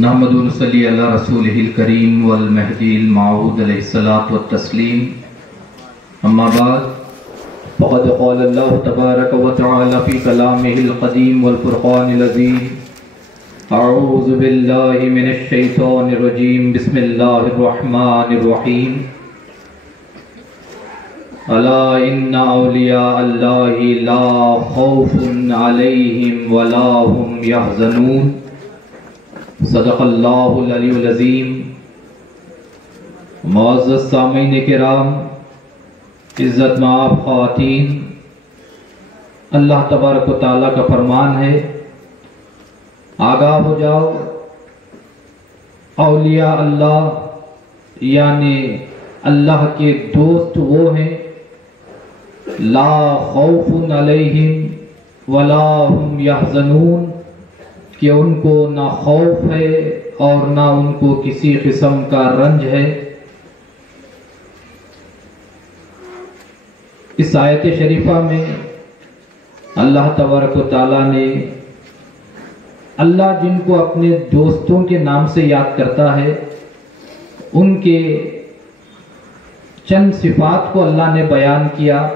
نحمد ونصلی علی رسولہ الکریم والمہدی الموعود علیہ الصلاۃ والتسلیم، اما بعد فقد قال اللہ تبارک وتعالی فی کلامہ القدیم والفرقان العظیم، اعوذ باللہ من الشیطان الرجیم، بسم اللہ الرحمن الرحیم، الا ان اولیاء اللہ لا خوف علیہم ولا هم یحزنون۔ صدق اللہ العلی العظیم۔ معزز سامعین کرام، عزت مآب خواتین، اللہ تبارک و تعالیٰ کا فرمان ہے، آگاہ ہو جاؤ، اولیاء اللہ یعنی اللہ کے دوست وہ ہیں، لا خوف علیہم ولا هم یحزنون، کہ ان کو نہ خوف ہے اور نہ ان کو کسی قسم کا رنج ہے۔ اس آیت شریفہ میں اللہ تبارک و تعالیٰ نے اللہ جن کو اپنے دوستوں کے نام سے یاد کرتا ہے ان کے چند صفات کو اللہ نے بیان کیا۔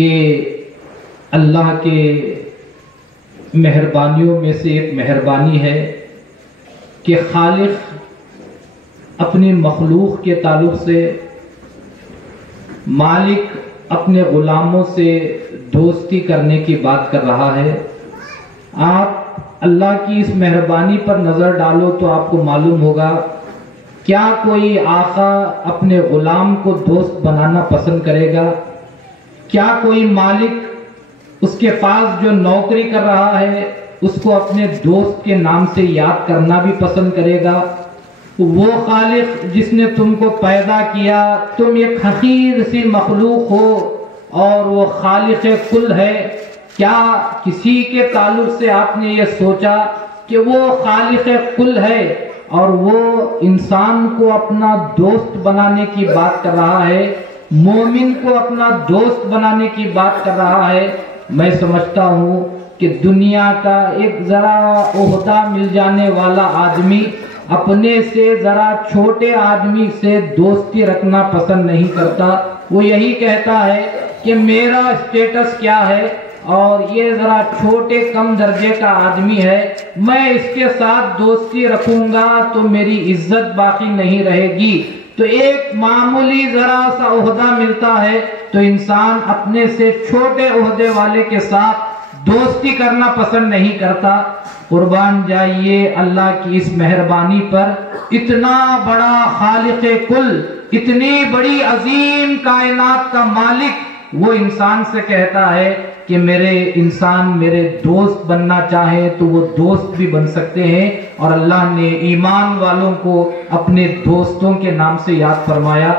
یہ اللہ کے مہربانیوں میں سے ایک مہربانی ہے کہ خالق اپنی مخلوق کے تعلق سے، مالک اپنے غلاموں سے دوستی کرنے کی بات کر رہا ہے۔ آپ اللہ کی اس مہربانی پر نظر ڈالو تو آپ کو معلوم ہوگا، کیا کوئی آقا اپنے غلام کو دوست بنانا پسند کرے گا؟ کیا کوئی مالک اس کے پاس جو نوکری کر رہا ہے اس کو اپنے دوست کے نام سے یاد کرنا بھی پسند کرے گا؟ وہ خالق جس نے تم کو پیدا کیا، تم ایک حقیر سی مخلوق ہو اور وہ خالق کل ہے، کیا کسی کے تعلق سے آپ نے یہ سوچا کہ وہ خالق کل ہے اور وہ انسان کو اپنا دوست بنانے کی بات کر رہا ہے، مومن کو اپنا دوست بنانے کی بات کر رہا ہے؟ میں سمجھتا ہوں کہ دنیا کا ایک ذرا عہدہ مل جانے والا آدمی اپنے سے ذرا چھوٹے آدمی سے دوستی رکھنا پسند نہیں کرتا۔ وہ یہی کہتا ہے کہ میرا اسٹیٹس کیا ہے اور یہ ذرا چھوٹے کم درجے کا آدمی ہے، میں اس کے ساتھ دوستی رکھوں گا تو میری عزت باقی نہیں رہے گی۔ تو ایک معمولی ذرا سا عہدہ ملتا ہے تو انسان اپنے سے چھوٹے عہدے والے کے ساتھ دوستی کرنا پسند نہیں کرتا۔ قربان جائیے اللہ کی اس مہربانی پر، اتنا بڑا خالق کل، اتنی بڑی عظیم کائنات کا مالک وہ انسان سے کہتا ہے کہ میرے انسان میرے دوست بننا چاہے تو وہ دوست بھی بن سکتے ہیں، اور اللہ نے ایمان والوں کو اپنے دوستوں کے نام سے یاد فرمایا۔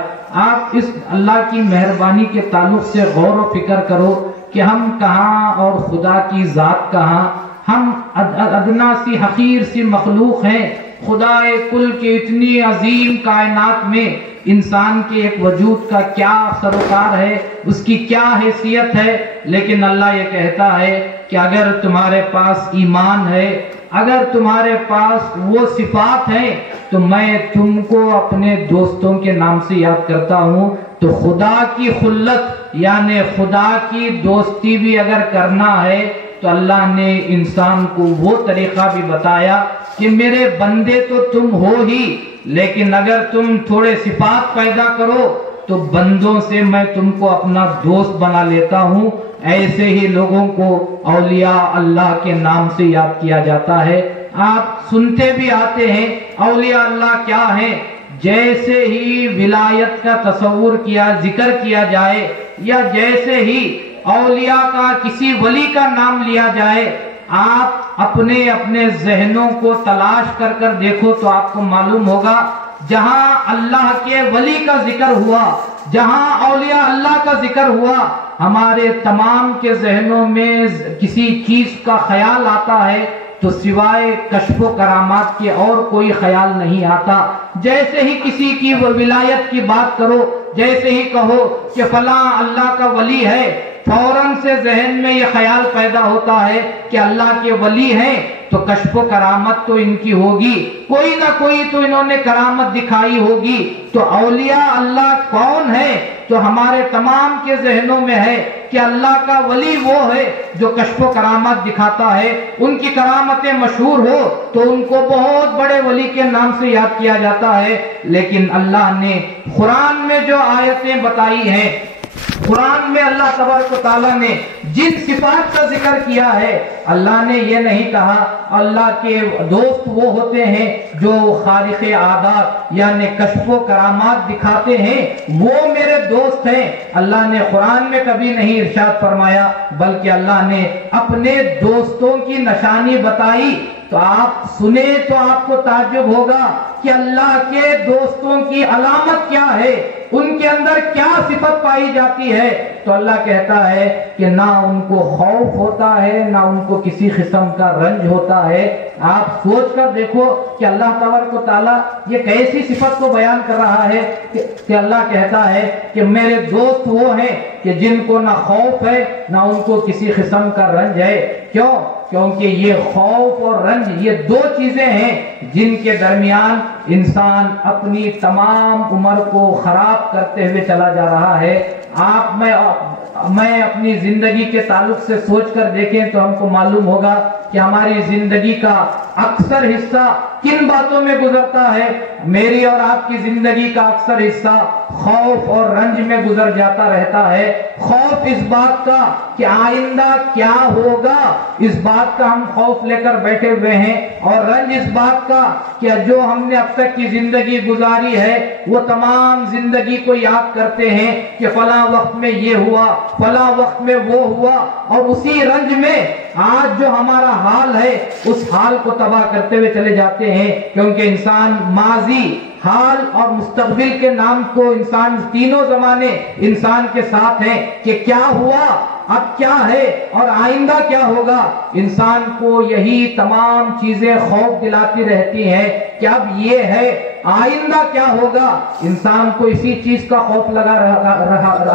آپ اس اللہ کی مہربانی کے تعلق سے غور و فکر کرو کہ ہم کہاں اور خدا کی ذات کہاں۔ ہم ادنا سی حقیر سی مخلوق ہیں، خدا کل کے اتنی عظیم کائنات میں انسان کے ایک وجود کا کیا سروکار ہے، اس کی کیا حیثیت ہے، لیکن اللہ یہ کہتا ہے کہ اگر تمہارے پاس ایمان ہے، اگر تمہارے پاس وہ صفات ہیں تو میں تم کو اپنے دوستوں کے نام سے یاد کرتا ہوں۔ تو خدا کی خلت یعنی خدا کی دوستی بھی اگر کرنا ہے تو اللہ نے انسان کو وہ طریقہ بھی بتایا کہ میرے بندے تو تم ہو ہی، لیکن اگر تم تھوڑے صفات پیدا کرو تو بندوں سے میں تم کو اپنا دوست بنا لیتا ہوں۔ ایسے ہی لوگوں کو اولیاء اللہ کے نام سے یاد کیا جاتا ہے۔ آپ سنتے بھی آتے ہیں اولیاء اللہ کیا ہیں، جیسے ہی ولایت کا تصور کیا ذکر کیا جائے یا جیسے ہی اولیاء کا کسی ولی کا نام لیا جائے، آپ اپنے اپنے ذہنوں کو تلاش کر کر دیکھو تو آپ کو معلوم ہوگا، جہاں اللہ کے ولی کا ذکر ہوا، جہاں اولیاء اللہ کا ذکر ہوا، ہمارے تمام کے ذہنوں میں کسی چیز کا خیال آتا ہے تو سوائے کشف و کرامات کے اور کوئی خیال نہیں آتا۔ جیسے ہی کسی کی ولایت کی بات کرو، جیسے ہی کہو کہ فلاں اللہ کا ولی ہے، فوراً سے ذہن میں یہ خیال پیدا ہوتا ہے کہ اللہ کے ولی ہیں تو کشف و کرامت تو ان کی ہوگی، کوئی نہ کوئی تو انہوں نے کرامت دکھائی ہوگی۔ تو اولیاء اللہ کون ہے؟ تو ہمارے تمام کے ذہنوں میں ہے کہ اللہ کا ولی وہ ہے جو کشف و کرامت دکھاتا ہے، ان کی کرامتیں مشہور ہو تو ان کو بہت بڑے ولی کے نام سے یاد کیا جاتا ہے۔ لیکن اللہ نے قرآن میں جو آیتیں بتائی ہیں، قرآن میں اللہ تبارک و تعالیٰ نے جن صفات کا ذکر کیا ہے، اللہ نے یہ نہیں کہا اللہ کے دوست وہ ہوتے ہیں جو خارق عادات یعنی کشف و کرامات دکھاتے ہیں، وہ میرے دوست ہیں۔ اللہ نے قرآن میں کبھی نہیں ارشاد فرمایا، بلکہ اللہ نے اپنے دوستوں کی نشانی بتائی۔ تو آپ سنیں تو آپ کو تعجب ہوگا کہ اللہ کے دوستوں کی علامت کیا ہے، ان کے اندر کیا صفت پائی جاتی ہے۔ تو اللہ کہتا ہے کہ نہ ان کو خوف ہوتا ہے، نہ ان کو کسی قسم کا رنج ہوتا ہے۔ آپ سوچ کر دیکھو کہ اللہ تبارک و تعالیٰ یہ کیسی صفت کو بیان کر رہا ہے کہ اللہ کہتا ہے کہ میرے دوست وہ ہیں کہ جن کو نہ خوف ہے نہ ان کو کسی قسم کا رنج ہے۔ کیوں؟ کیونکہ یہ خوف اور رنج یہ دو چیزیں ہیں جن کے درمیان انسان اپنی تمام عمر کو خراب کرتے ہوئے چلا جا رہا ہے۔ میں اپنی زندگی کے تعلق سے سوچ کر دیکھیں تو ہم کو معلوم ہوگا کہ ہماری زندگی کا اکثر حصہ کن باتوں میں گزرتا ہے۔ میری اور آپ کی زندگی کا اکثر حصہ خوف اور رنج میں گزر جاتا رہتا ہے۔ خوف اس بات کا کہ آئندہ کیا ہوگا، اس بات کا ہم خوف لے کر بیٹھے ہوئے ہیں، اور رنج اس بات کا کہ جو ہم نے اب تک کی زندگی گزاری ہے وہ تمام زندگی کو یاد کرتے ہیں کہ فلاں وقت میں یہ ہوا، فلاں وقت میں وہ ہوا، اور اسی رنج میں آج جو ہمارا حال ہے اس حال کو تباہ کرتے ہوئے چلے جاتے ہیں۔ کیونکہ انسان ماضی، حال اور مستقبل کے نام کو انسان تینوں زمانے انسان کے ساتھ ہیں کہ کیا ہوا، اب کیا ہے اور آئندہ کیا ہوگا۔ انسان کو یہی تمام چیزیں خوف دلاتی رہتی ہیں کہ اب یہ ہے، آئندہ کیا ہوگا۔ انسان کو اسی چیز کا خوف لگا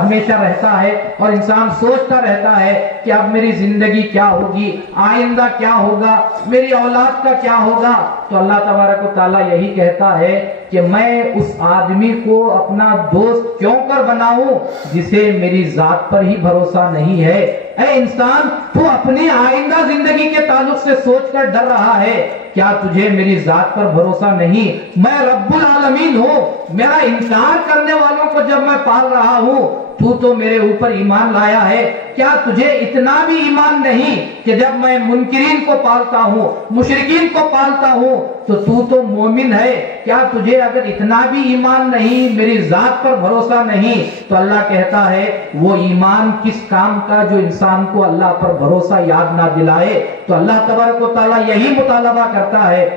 ہمیشہ رہتا ہے، اور انسان سوچتا رہتا ہے کہ اب میری زندگی کیا ہوگی، آئندہ کیا ہوگا، میری اولاد کا کیا ہوگا۔ تو اللہ تبارک و تعالیٰ یہی کہتا ہے کہ میں اس آدمی کو اپنا دوست کیوں کر بناؤں جسے میری ذات پر ہی بھروسہ نہیں ہے۔ اے انسان، تو اپنی آئندہ زندگی کے تعلق سے سوچ کر ڈر رہا ہے، کیا تجھے میری ذات پر بھروسہ نہیں؟ میں رب العالمین ہوں، میرا انکار کرنے والوں کو جب میں پال رہا ہوں تو میرے اوپر ایمان لایا ہے، کیا تجھے اتنا بھی ایمان نہیں کہ جب میں منکرین کو پالتا ہوں، مشرکین کو پالتا ہوں تو مومن ہے؟ کیا تجھے اگر اتنا بھی ایمان نہیں، میری ذات پر بھروسہ نہیں، تو اللہ کہتا ہے وہ ایمان کس کام کا جو انسان کو اللہ پر بھروسہ یاد نہ دلائے۔ تو اللہ تبارک و تعالیٰ یہی مطالبہ کرتا ہے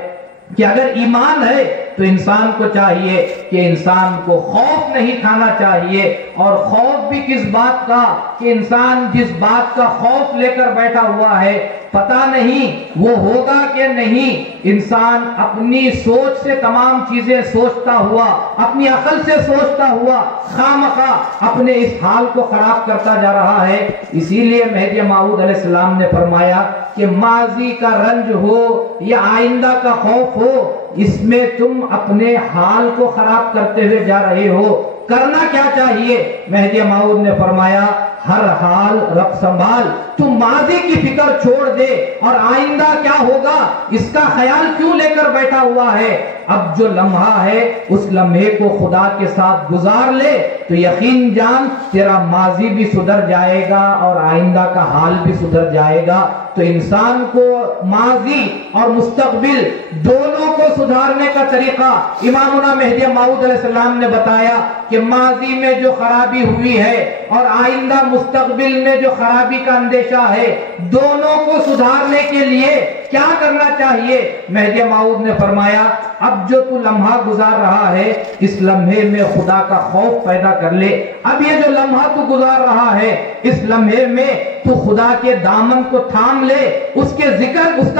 کہ اگر ایمان ہے تو انسان کو چاہیے کہ انسان کو خوف نہیں کھانا چاہیے، اور خوف بھی کس بات کا کہ انسان جس بات کا خوف لے کر بیٹھا ہوا ہے پتہ نہیں وہ ہوگا کہ نہیں۔ انسان اپنی سوچ سے تمام چیزیں سوچتا ہوا، اپنی عقل سے سوچتا ہوا خامخواہ اپنے اس حال کو خراب کرتا جا رہا ہے۔ اسی لیے مہدی موعود علیہ السلام نے فرمایا کہ ماضی کا رنج ہو یا آئندہ کا خوف ہو، اس میں تم اپنے حال کو خراب کرتے ہوئے جا رہے ہو۔ کرنا کیا چاہیے؟ مہدی موعود نے فرمایا ہر حال رب سنبھال، تم ماضی کی فکر چھوڑ دے اور آئندہ کیا ہوگا اس کا خیال کیوں لے کر بیٹھا ہوا ہے۔ اب جو لمحہ ہے اس لمحے کو خدا کے ساتھ گزار لے تو یقین جان تیرا ماضی بھی سدھر جائے گا اور آئندہ کا حال بھی سدھر جائے گا۔ تو انسان کو ماضی اور مستقبل دونوں کو سدھارنے کا طریقہ امامنا مہدی موعود علیہ السلام نے بتایا کہ ماضی میں جو خرابی ہوئی ہے اور آئندہ مستقبل میں جو خرابی کا اندیشہ ہے، دونوں کو سدھارنے کے لیے کیا کرنا چاہیے؟ مہدی موعود نے فرمایا اب جو تو لمحہ گزار رہا ہے اس لمحے میں خدا کا خوف پیدا کر لے. اب یہ جو لمحہ تو گزار رہا ہے اس لمحے میں تو خدا کے دامن کو تھام لے, اس کا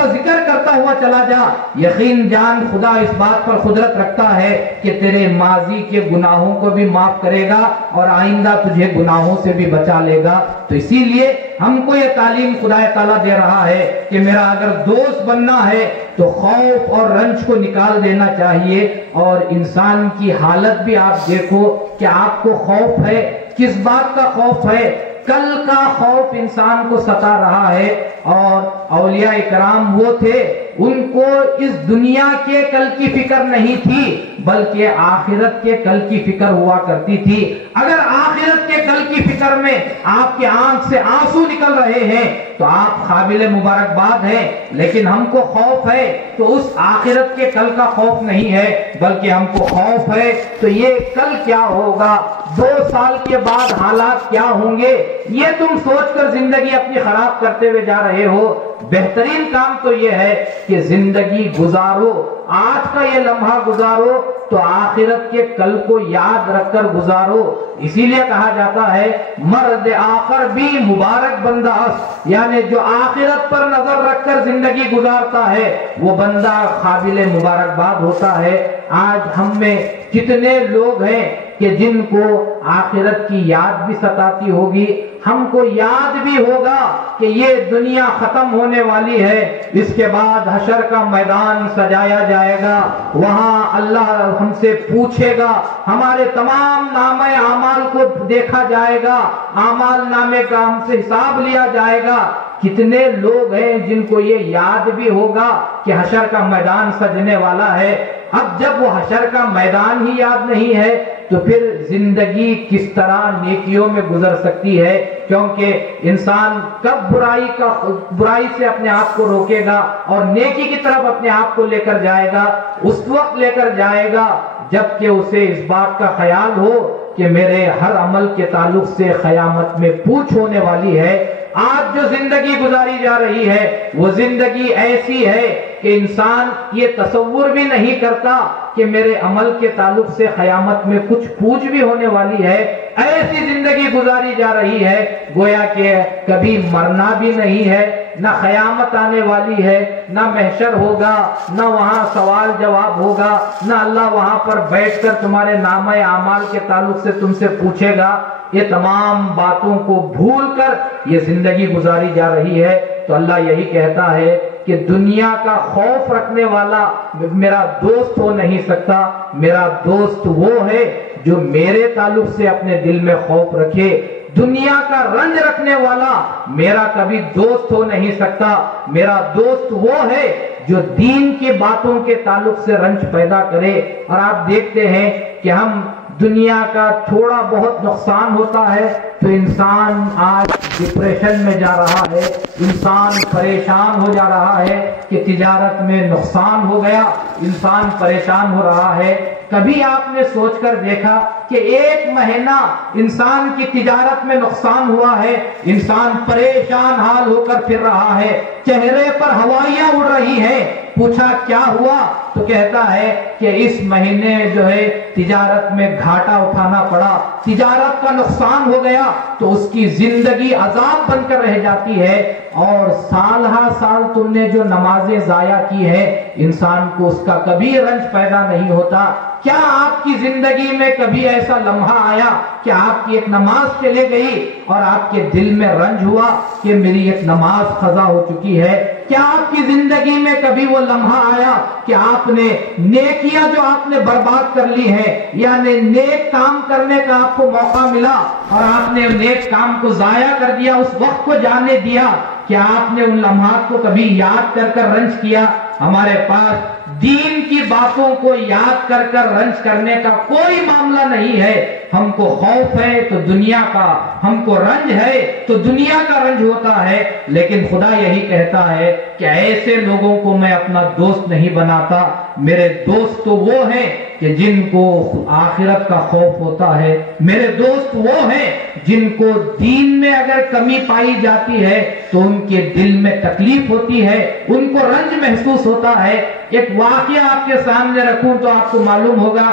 ذکر کرتا ہوا چلا جا. یقین جان خدا اس بات پر قدرت رکھتا ہے کہ تیرے ماضی کے گناہوں کو بھی معاف کرے گا اور آئندہ تجھے گناہوں سے بھی بچا لے گا. تو اسی لیے ہم کو یہ تعلیم خدا تعالیٰ دے رہا ہے کہ میرا اگر دوست بننا ہے تو خوف اور رنج کو نکال دینا چاہیے. اور انسان کی حالت بھی آپ دیکھو کہ آپ کو خوف ہے, کس بات کا خوف ہے؟ کل کا خوف انسان کو ستا رہا ہے. اور اولیاء کرام وہ تھے ان کو اس دنیا کے کل کی فکر نہیں تھی بلکہ آخرت کے کل کی فکر ہوا کرتی تھی. اگر آخرت کے کل کی فکر میں آپ کے آنکھ سے آنسو نکل رہے ہیں تو آپ قابل مبارکباد ہیں, لیکن ہم کو خوف ہے تو اس آخرت کے کل کا خوف نہیں ہے بلکہ ہم کو خوف ہے تو یہ کل کیا ہوگا, 2 سال کے بعد حالات کیا ہوں گے, یہ تم سوچ کر زندگی اپنی خراب کرتے ہوئے جا رہے ہو. بہترین کام تو یہ ہے کہ زندگی گزارو, آج کا یہ لمحہ گزارو تو آخرت کے کل کو یاد رکھ کر گزارو. اسی لیے کہا جاتا ہے مرد آخر بھی مبارک بندہ است, یعنی جو آخرت پر نظر رکھ کر زندگی گزارتا ہے وہ بندہ قابل مبارکباد ہوتا ہے. آج ہم میں کتنے لوگ ہیں کہ جن کو آخرت کی یاد بھی ستاتی ہوگی, ہم کو یاد بھی ہوگا کہ یہ دنیا ختم ہونے والی ہے, اس کے بعد حشر کا میدان سجایا جائے گا, وہاں اللہ ہم سے پوچھے گا, ہمارے تمام نامہ اعمال کو دیکھا جائے گا, اعمال نامے کا ہم سے حساب لیا جائے گا. کتنے لوگ ہیں جن کو یہ یاد بھی ہوگا کہ حشر کا میدان سجنے والا ہے. اب جب وہ حشر کا میدان ہی یاد نہیں ہے تو پھر زندگی کس طرح نیکیوں میں گزر سکتی ہے؟ کیونکہ انسان کب برائی سے اپنے آپ کو روکے گا اور نیکی کی طرف اپنے آپ کو لے کر جائے گا؟ اس وقت لے کر جائے گا جب کہ اسے اس بات کا خیال ہو کہ میرے ہر عمل کے تعلق سے قیامت میں پوچھ ہونے والی ہے. آج جو زندگی گزاری جا رہی ہے وہ زندگی ایسی ہے کہ انسان یہ تصور بھی نہیں کرتا کہ میرے عمل کے تعلق سے قیامت میں کچھ پوچھ بھی ہونے والی ہے. ایسی زندگی گزاری جا رہی ہے گویا کہ کبھی مرنا بھی نہیں ہے, نہ قیامت آنے والی ہے, نہ محشر ہوگا, نہ وہاں سوال جواب ہوگا, نہ اللہ وہاں پر بیٹھ کر تمہارے نامہ اعمال کے تعلق سے تم سے پوچھے گا. یہ تمام باتوں کو بھول کر یہ زندگی گزاری جا رہی ہے. تو اللہ یہی کہتا ہے کہ دنیا کا خوف رکھنے والا میرا دوست ہو نہیں سکتا, میرا دوست وہ ہے جو میرے تعلق سے اپنے دل میں خوف رکھے. دنیا کا رنج رکھنے والا میرا کبھی دوست ہو نہیں سکتا. میرا دوست وہ ہے جو دین کی باتوں کے تعلق سے رنج پیدا کرے. اور آپ دیکھتے ہیں کہ ہم دنیا کا تھوڑا بہت نقصان ہوتا ہے تو انسان آج ڈپریشن میں جا رہا ہے, انسان پریشان ہو جا رہا ہے کہ تجارت میں نقصان ہو گیا, انسان پریشان ہو رہا ہے. کبھی آپ نے سوچ کر دیکھا کہ 1 مہینہ انسان کی تجارت میں نقصان ہوا ہے, انسان پریشان حال ہو کر پھر رہا ہے, چہرے پر ہوائیاں اڑ رہی ہیں. پوچھا کیا ہوا تو کہتا ہے کہ اس مہینے جو ہے تجارت میں گھاٹا اٹھانا پڑا, تجارت کا نقصان ہو گیا. تو اس کی زندگی عذاب بن کر رہ جاتی ہے. اور سال ہر سال تم نے جو نمازیں ضائع کی ہے انسان کو اس کا کبھی رنج پیدا نہیں ہوتا. کیا آپ کی زندگی میں کبھی ایسا لمحہ آیا کہ آپ کی ایک نماز چلے گئی اور آپ کے دل میں رنج ہوا کہ میری ایک نماز قضا ہو چکی ہے؟ کیا آپ کی زندگی میں کبھی وہ لمحہ آیا کہ آپ نے نیکیاں جو آپ نے برباد کر لی ہیں, یعنی نیک کام کرنے کا آپ کو موقع ملا اور آپ نے نیک کام کو ضائع کر دیا, اس وقت کو جانے دیا؟ کیا آپ نے ان لمحات کو کبھی یاد کر کر رنج کیا؟ ہمارے پاس دین کی باتوں کو یاد کر کر رنج کرنے کا کوئی معاملہ نہیں ہے. ہم کو خوف ہے تو دنیا کا، ہم کو رنج ہے تو دنیا کا رنج ہوتا ہے، لیکن خدا یہی کہتا ہے کہ ایسے لوگوں کو میں اپنا دوست نہیں بناتا، میرے دوست تو وہ ہیں کہ جن کو آخرت کا خوف ہوتا ہے، میرے دوست وہ ہیں جن کو دین میں اگر کمی پائی جاتی ہے تو ان کے دل میں تکلیف ہوتی ہے، ان کو رنج محسوس ہوتا ہے۔ ایک واقعہ آپ کے سامنے رکھوں تو آپ کو معلوم ہوگا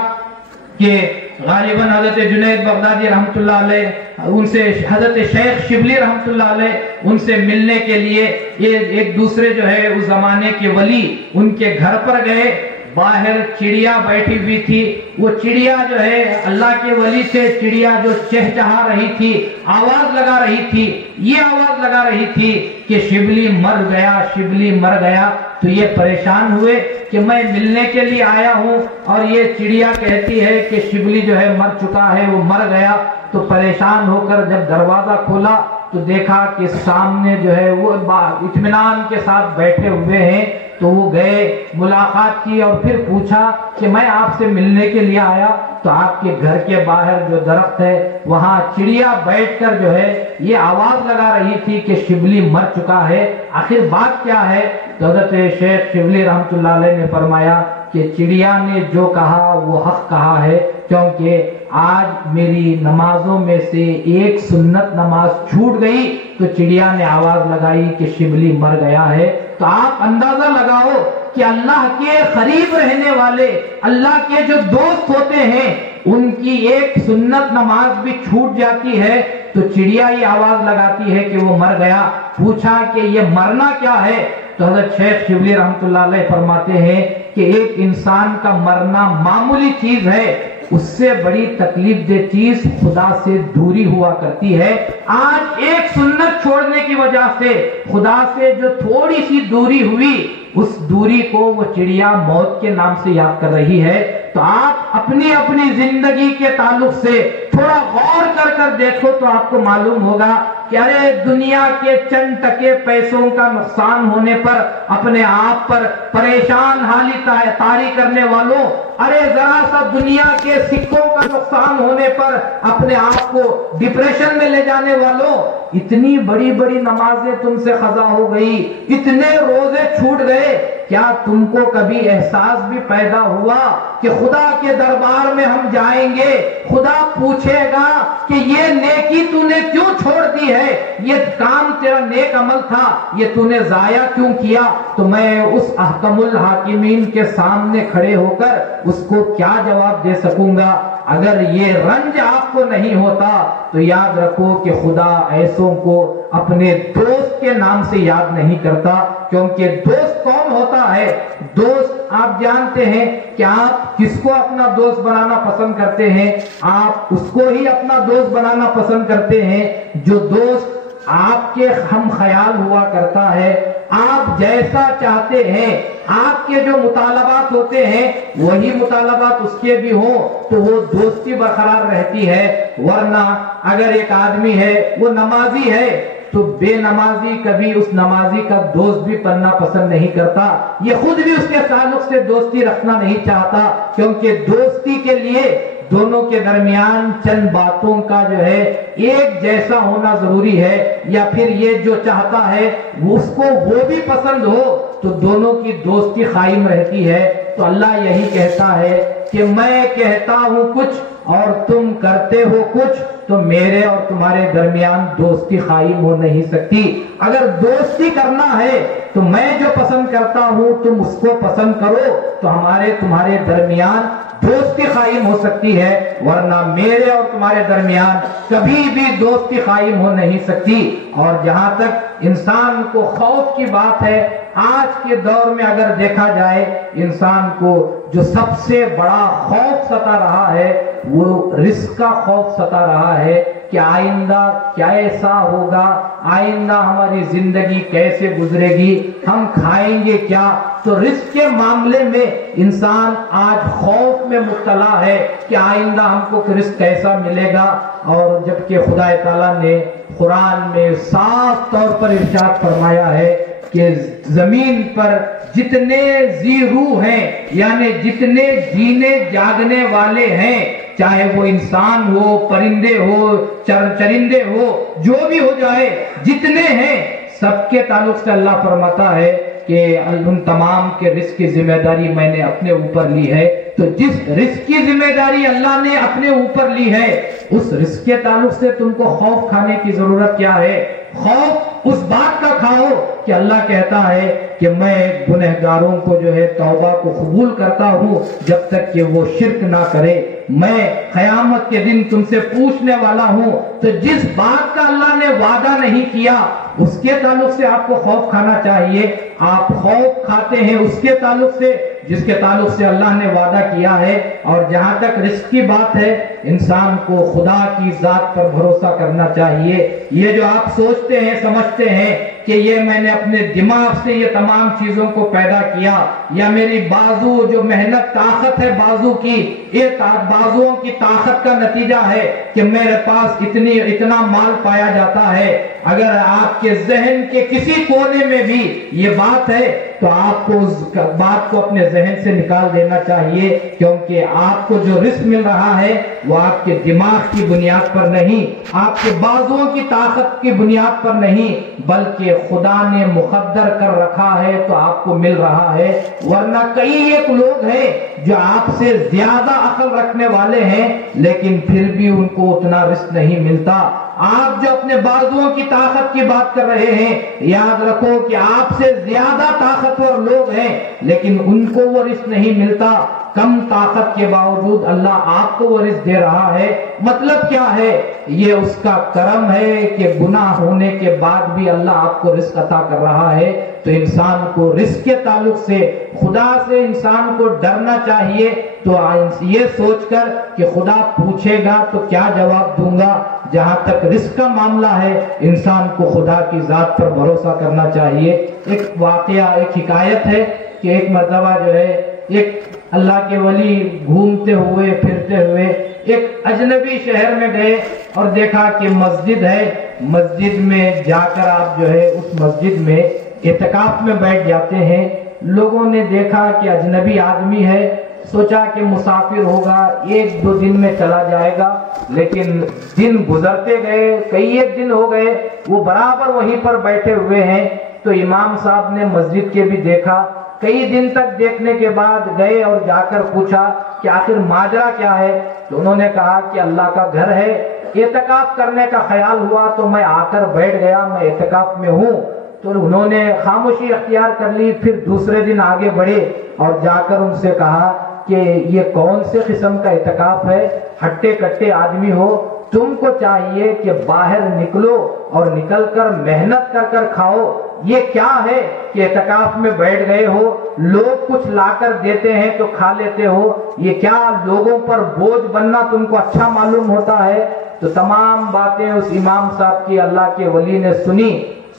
کہ غالباً حضرت جنید بغدادی رحمت اللہ علیہ، ان سے حضرت شیخ شبلی رحمت اللہ علیہ، ان سے ملنے کے لیے یہ ایک دوسرے جو ہے اس زمانے کے ولی ان کے گھر پر گئے۔ باہر چڑیا بیٹھی ہوئی تھی، وہ چڑیا جو ہے اللہ کے ولی سے چڑیا جو چہچہا رہی تھی، آواز لگا رہی تھی، یہ آواز لگا رہی تھی کہ شبلی مر گیا، شبلی مر گیا۔ تو یہ پریشان ہوئے کہ میں ملنے کے لیے آیا ہوں اور یہ چڑیا کہتی ہے کہ شبلی جو ہے مر چکا ہے، وہ مر گیا۔ تو پریشان ہو کر جب دروازہ کھولا تو دیکھا کہ سامنے جو ہے وہ اطمینان کے ساتھ بیٹھے ہوئے ہیں۔ تو وہ گئے، ملاقات کی اور پھر پوچھا کہ میں آپ سے ملنے کے لیے آیا، تو آپ کے گھر کے باہر جو درخت ہے وہاں چڑیا بیٹھ کر جو ہے یہ آواز لگا رہی تھی کہ شبلی مر چکا ہے، آخر بات کیا ہے؟ تو حضرت شیخ شبلی رحمت اللہ علیہ نے فرمایا کہ چڑیا نے جو کہا وہ حق کہا ہے، کیونکہ آج میری نمازوں میں سے ایک سنت نماز چھوٹ گئی تو چڑیا نے آواز لگائی کہ شبلی مر گیا ہے۔ تو آپ اندازہ لگاؤ کہ اللہ کے قریب رہنے والے، اللہ کے جو دوست ہوتے ہیں، ان کی ایک سنت نماز بھی چھوٹ جاتی ہے تو چڑیا ہی آواز لگاتی ہے کہ وہ مر گیا۔ پوچھا کہ یہ مرنا کیا ہے؟ تو حضرت شیخ شبلی رحمت اللہ علیہ فرماتے ہیں کہ ایک انسان کا مرنا معمولی چیز ہے، اس سے بڑی تکلیف دہ چیز خدا سے دوری ہوا کرتی ہے۔ آج ایک سنت چھوڑنے کی وجہ سے خدا سے جو تھوڑی سی دوری ہوئی، اس دوری کو وہ چڑیا موت کے نام سے یاد کر رہی ہے۔ تو آپ اپنی اپنی زندگی کے تعلق سے تھوڑا غور کر دیکھو تو آپ کو معلوم ہوگا کہ ارے دنیا کے چند ٹکے پیسوں کا نقصان ہونے پر اپنے آپ پر پریشان حالی طاری کرنے والوں، ارے ذرا سا دنیا کے سکوں کا نقصان ہونے پر اپنے آپ کو ڈپریشن میں لے جانے والوں، اتنی بڑی بڑی نمازیں تم سے قضا ہو گئی، اتنے روزے چھوٹ گئے، کیا تم کو کبھی احساس بھی پیدا ہوا کہ خدا کے دربار میں ہم جائیں گے، خدا پوچھے گا کہ یہ نیکی تو نے کیوں چھوڑ دی ہے، یہ کام تیرا نیک عمل تھا، یہ تو نے ضائع کیوں کیا؟ تو میں اس احکم الحاکمین کے سامنے کھڑے ہو کر اس کو کیا جواب دے سکوں گا؟ اگر یہ رنج آپ کو نہیں ہوتا تو یاد رکھو کہ خدا ایسوں کو اپنے دوست کے نام سے یاد نہیں کرتا، کیونکہ دوست کون ہوتا ہے؟ دوست آپ جانتے ہیں کہ آپ کس کو اپنا دوست بنانا پسند کرتے ہیں؟ آپ اس کو ہی اپنا دوست بنانا پسند کرتے ہیں جو دوست آپ کے ہم خیال ہوا کرتا ہے، آپ جیسا چاہتے ہیں، آپ کے جو مطالبات ہوتے ہیں وہی مطالبات اس کے بھی ہوں تو وہ دوستی برقرار رہتی ہے۔ ورنہ اگر ایک آدمی ہے وہ نمازی ہے تو بے نمازی کبھی اس نمازی کا دوست بھی بننا پسند نہیں کرتا، یہ خود بھی اس کے تعلق سے دوستی رکھنا نہیں چاہتا، کیونکہ دوستی کے لیے دونوں کے درمیان چند باتوں کا جو ہے ایک جیسا ہونا ضروری ہے، یا پھر یہ جو چاہتا ہے اس کو وہ بھی پسند ہو تو دونوں کی دوستی قائم رہتی ہے۔ تو اللہ یہی کہتا ہے کہ میں کہتا ہوں کچھ اور تم کرتے ہو کچھ، تو میرے اور تمہارے درمیان دوستی قائم ہو نہیں سکتی۔ اگر دوستی کرنا ہے تو میں جو پسند کرتا ہوں تم اس کو پسند کرو تو ہمارے تمہارے درمیان دوستی قائم ہو سکتی ہے، ورنہ میرے اور تمہارے درمیان کبھی بھی دوستی قائم ہو نہیں سکتی۔ اور جہاں تک انسان کو خوف کی بات ہے، آج کے دور میں اگر دیکھا جائے انسان کو جو سب سے بڑا خوف ستا رہا ہے وہ رزق کا خوف ستا رہا ہے کہ آئندہ کیا ایسا ہوگا، آئندہ ہماری زندگی کیسے گزرے گی، ہم کھائیں گے کیا۔ تو رزق کے معاملے میں انسان آج خوف میں مبتلا ہے کہ آئندہ ہم کو رزق کیسا ملے گا، اور جبکہ خدا تعالیٰ نے قرآن میں صاف طور پر ارشاد فرمایا ہے کہ زمین پر جتنے ذی روح ہیں، یعنی جتنے جینے جاگنے والے ہیں، چاہے وہ انسان ہو، پرندے ہو، چرندے ہو، جو بھی ہو جائے، جتنے ہیں سب کے تعلق سے اللہ فرماتا ہے کہ ان تمام کے رزق کی ذمہ داری میں نے اپنے اوپر لی ہے۔ تو جس رزق کی ذمہ داری اللہ نے اپنے اوپر لی ہے، اس رزق کے تعلق سے تم کو خوف کھانے کی ضرورت کیا ہے؟ خوف اس بات کا کھاؤ کہ اللہ کہتا ہے کہ میں گنہگاروں کو جو ہے توبہ کو قبول کرتا ہوں جب تک کہ وہ شرک نہ کرے، میں قیامت کے دن تم سے پوچھنے والا ہوں۔ تو جس بات کا اللہ نے وعدہ نہیں کیا اس کے تعلق سے آپ کو خوف کھانا چاہیے۔ آپ خوف کھاتے ہیں اس کے تعلق سے جس کے تعلق سے اللہ نے وعدہ کیا ہے۔ اور جہاں تک رزق کی بات ہے، انسان کو خدا کی ذات پر بھروسہ کرنا چاہیے۔ یہ جو آپ سوچتے ہیں، سمجھتے ہیں کہ یہ میں نے اپنے دماغ سے یہ تمام چیزوں کو پیدا کیا، یا میری بازو جو محنت طاقت ہے بازو کی، یہ بازوؤں کی طاقت کا نتیجہ ہے کہ میرے پاس اتنا مال پایا جاتا ہے۔ اگر آپ کے ذہن کے کسی کونے میں بھی یہ بات ہے تو آپ کو اس بات کو اپنے ذہن سے نکال دینا چاہیے، کیونکہ آپ کو جو رزق مل رہا ہے وہ آپ کے دماغ کی بنیاد پر نہیں، آپ کے بازوؤں کی طاقت کی بنیاد پر نہیں، بلکہ خدا نے مقدر کر رکھا ہے تو آپ کو مل رہا ہے۔ ورنہ کئی ایک لوگ ہیں جو آپ سے زیادہ عقل رکھنے والے ہیں لیکن پھر بھی ان کو اتنا رزق نہیں ملتا۔ آپ جو اپنے بازوؤں کی طاقت کی بات کر رہے ہیں، یاد رکھو کہ آپ سے زیادہ طاقتور لوگ ہیں لیکن ان کو وہ رزق نہیں ملتا۔ کم طاقت کے باوجود اللہ آپ کو وہ رزق دے رہا ہے۔ مطلب کیا ہے؟ یہ اس کا کرم ہے کہ گناہ ہونے کے بعد بھی اللہ آپ کو رزق عطا کر رہا ہے۔ تو انسان کو رزق کے تعلق سے خدا سے انسان کو ڈرنا چاہیے، تو یہ سوچ کر کہ خدا پوچھے گا تو کیا جواب دوں گا۔ جہاں تک رزق کا معاملہ ہے انسان کو خدا کی ذات پر بھروسہ کرنا چاہیے۔ ایک واقعہ، ایک حکایت ہے کہ ایک مرتبہ جو ہے ایک اللہ کے ولی گھومتے ہوئے پھرتے ہوئے ایک اجنبی شہر میں گئے اور دیکھا کہ مسجد ہے، مسجد میں جا کر آپ جو ہے اس مسجد میں اعتکاف میں بیٹھ جاتے ہیں۔ لوگوں نے دیکھا کہ اجنبی آدمی ہے، سوچا کہ مسافر ہوگا، ایک دو دن میں چلا جائے گا، لیکن دن گزرتے گئے، کئی ایک دن ہو گئے، وہ برابر وہیں پر بیٹھے ہوئے ہیں۔ تو امام صاحب نے مسجد کے بھی دیکھا، کئی دن تک دیکھنے کے بعد گئے اور جا کر پوچھا کہ آخر ماجرا کیا ہے؟ تو انہوں نے کہا کہ اللہ کا گھر ہے، اعتکاف کرنے کا خیال ہوا تو میں آ کر بیٹھ گیا، میں اعتکاف میں ہوں۔ تو انہوں نے خاموشی اختیار کر لی، پھر دوسرے دن آگے بڑھے اور جا کر ان سے کہا کہ یہ کون سے قسم کا اعتکاف ہے؟ ہٹے کٹے آدمی ہو، تم کو چاہیے کہ باہر نکلو اور نکل کر محنت کر کر کھاؤ۔ یہ کیا ہے کہ اعتکاف میں بیٹھ گئے ہو، لوگ کچھ لا کر دیتے ہیں تو کھا لیتے ہو؟ یہ کیا لوگوں پر بوجھ بننا تم کو اچھا معلوم ہوتا ہے؟ تو تمام باتیں اس امام صاحب کی اللہ کے ولی نے سنی۔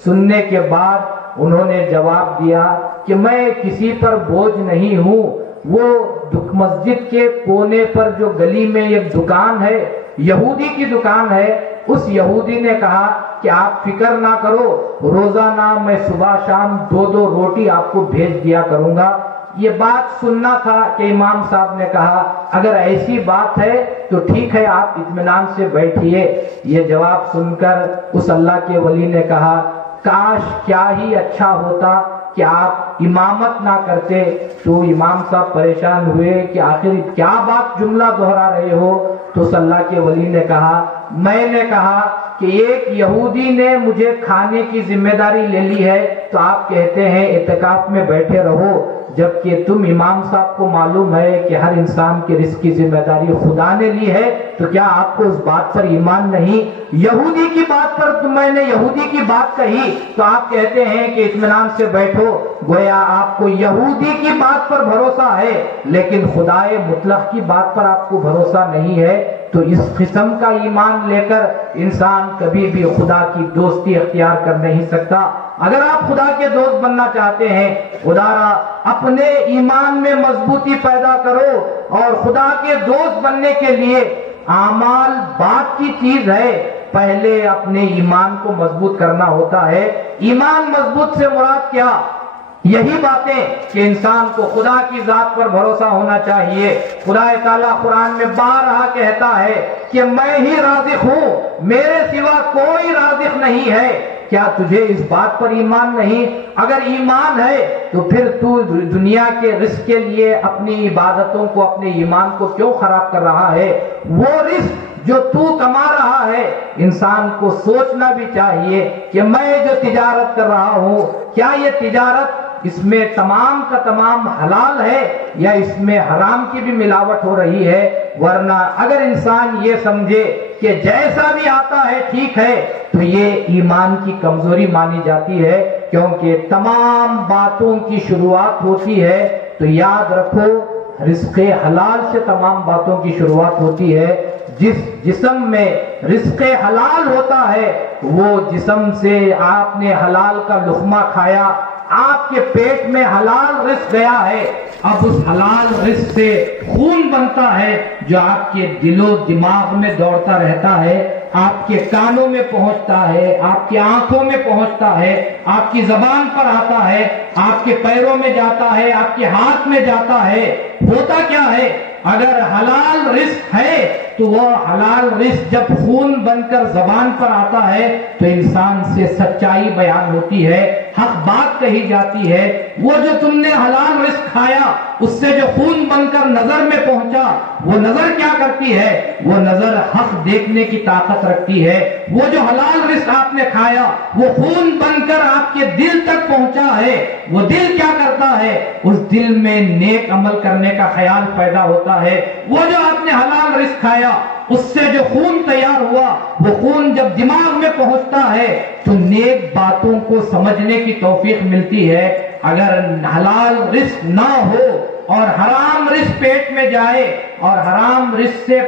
سننے کے بعد انہوں نے جواب دیا کہ میں کسی پر بوجھ نہیں ہوں۔ وہ مسجد کے کونے پر جو گلی میں ایک دکان ہے، یہودی کی دکان ہے، اس یہودی نے کہا کہ آپ فکر نہ کرو، روزانہ میں صبح شام 2 روٹی آپ کو بھیج دیا کروں گا۔ یہ بات سننا تھا کہ امام صاحب نے کہا اگر ایسی بات ہے تو ٹھیک ہے، آپ اطمینان سے بیٹھیے۔ یہ جواب سن کر اس اللہ کے ولی نے کہا کاش کیا ہی اچھا ہوتا کہ آپ امامت نہ کرتے۔ تو امام صاحب پریشان ہوئے کہ آخر کیا بات جملہ دہرا رہے ہو؟ تو اس اللہ کے ولی نے کہا میں نے کہا کہ ایک یہودی نے مجھے کھانے کی ذمہ داری لے لی ہے تو آپ کہتے ہیں اعتکاف میں بیٹھے رہو، جبکہ تم امام صاحب کو معلوم ہے کہ ہر انسان کے رزق کی ذمہ داری خدا نے لی ہے، تو کیا آپ کو اس بات پر ایمان نہیں؟ یہودی کی بات پر میں نے یہودی کی بات کہی تو آپ کہتے ہیں کہ اطمینان سے بیٹھو۔ گویا آپ کو یہودی کی بات پر بھروسہ ہے لیکن خدائے مطلق کی بات پر آپ کو بھروسہ نہیں ہے۔ تو اس قسم کا ایمان لے کر انسان کبھی بھی خدا کی دوستی اختیار کر نہیں سکتا۔ اگر آپ خدا کے دوست بننا چاہتے ہیں، خدا را اپنے ایمان میں مضبوطی پیدا کرو، اور خدا کے دوست بننے کے لیے اعمال بات کی چیز ہے، پہلے اپنے ایمان کو مضبوط کرنا ہوتا ہے۔ ایمان مضبوط سے مراد کیا؟ یہی باتیں کہ انسان کو خدا کی ذات پر بھروسہ ہونا چاہیے۔ خدا تعالیٰ قرآن میں بارہا کہتا ہے کہ میں ہی رازق ہوں، میرے سوا کوئی رازق نہیں ہے۔ کیا تجھے اس بات پر ایمان نہیں؟ اگر ایمان ہے تو پھر تو دنیا کے رزق کے لیے اپنی عبادتوں کو، اپنے ایمان کو کیوں خراب کر رہا ہے؟ وہ رزق جو تو کما رہا ہے، انسان کو سوچنا بھی چاہیے کہ میں جو تجارت کر رہا ہوں، کیا یہ تجارت اس میں تمام کا تمام حلال ہے یا اس میں حرام کی بھی ملاوٹ ہو رہی ہے؟ ورنہ اگر انسان یہ سمجھے کہ جیسا بھی آتا ہے ٹھیک ہے تو یہ ایمان کی کمزوری مانی جاتی ہے، کیونکہ تمام باتوں کی شروعات ہوتی ہے تو یاد رکھو رزق حلال سے تمام باتوں کی شروعات ہوتی ہے۔ جس جسم میں رزق حلال ہوتا ہے وہ جسم سے آپ نے حلال کا لقمہ کھایا، آپ کے پیٹ میں حلال رزق گیا ہے، اب اس حلال رزق سے خون بنتا ہے جو آپ کے دل و دماغ میں دوڑتا رہتا ہے، آپ کے کانوں میں پہنچتا ہے، آپ کی آنکھوں میں پہنچتا ہے، آپ کی زبان پر آتا ہے، آپ کے پیروں میں جاتا ہے، آپ کے ہاتھ میں جاتا ہے۔ ہوتا کیا ہے؟ اگر حلال رزق ہے تو وہ حلال رزق جب خون بن کر زبان پر آتا ہے تو انسان سے سچائی بیان ہوتی ہے، حق بات کہی جاتی ہے۔ وہ جو تم نے حلال رزق کھایا اس سے جو خون بن کر نظر میں پہنچا، وہ نظر کیا کرتی ہے؟ وہ نظر حق دیکھنے کی طاقت رکھتی ہے۔ وہ جو حلال رزق آپ نے کھایا وہ خون بن کر آپ کے دل تک پہنچا ہے، وہ دل کیا کرتا ہے؟ اس دل میں نیک عمل کرنے کا خیال پیدا ہوتا ہے۔ وہ جو آپ نے حلال رزق کھایا اس سے جو خون تیار ہوا، وہ خون جب دماغ میں پہنچتا ہے تو نیک باتوں کو سمجھنے کی توفیق ملتی ہے۔ اگر حلال رزق نہ ہو اور حرام رزق پیٹ میں جائے اور حرام رزق سے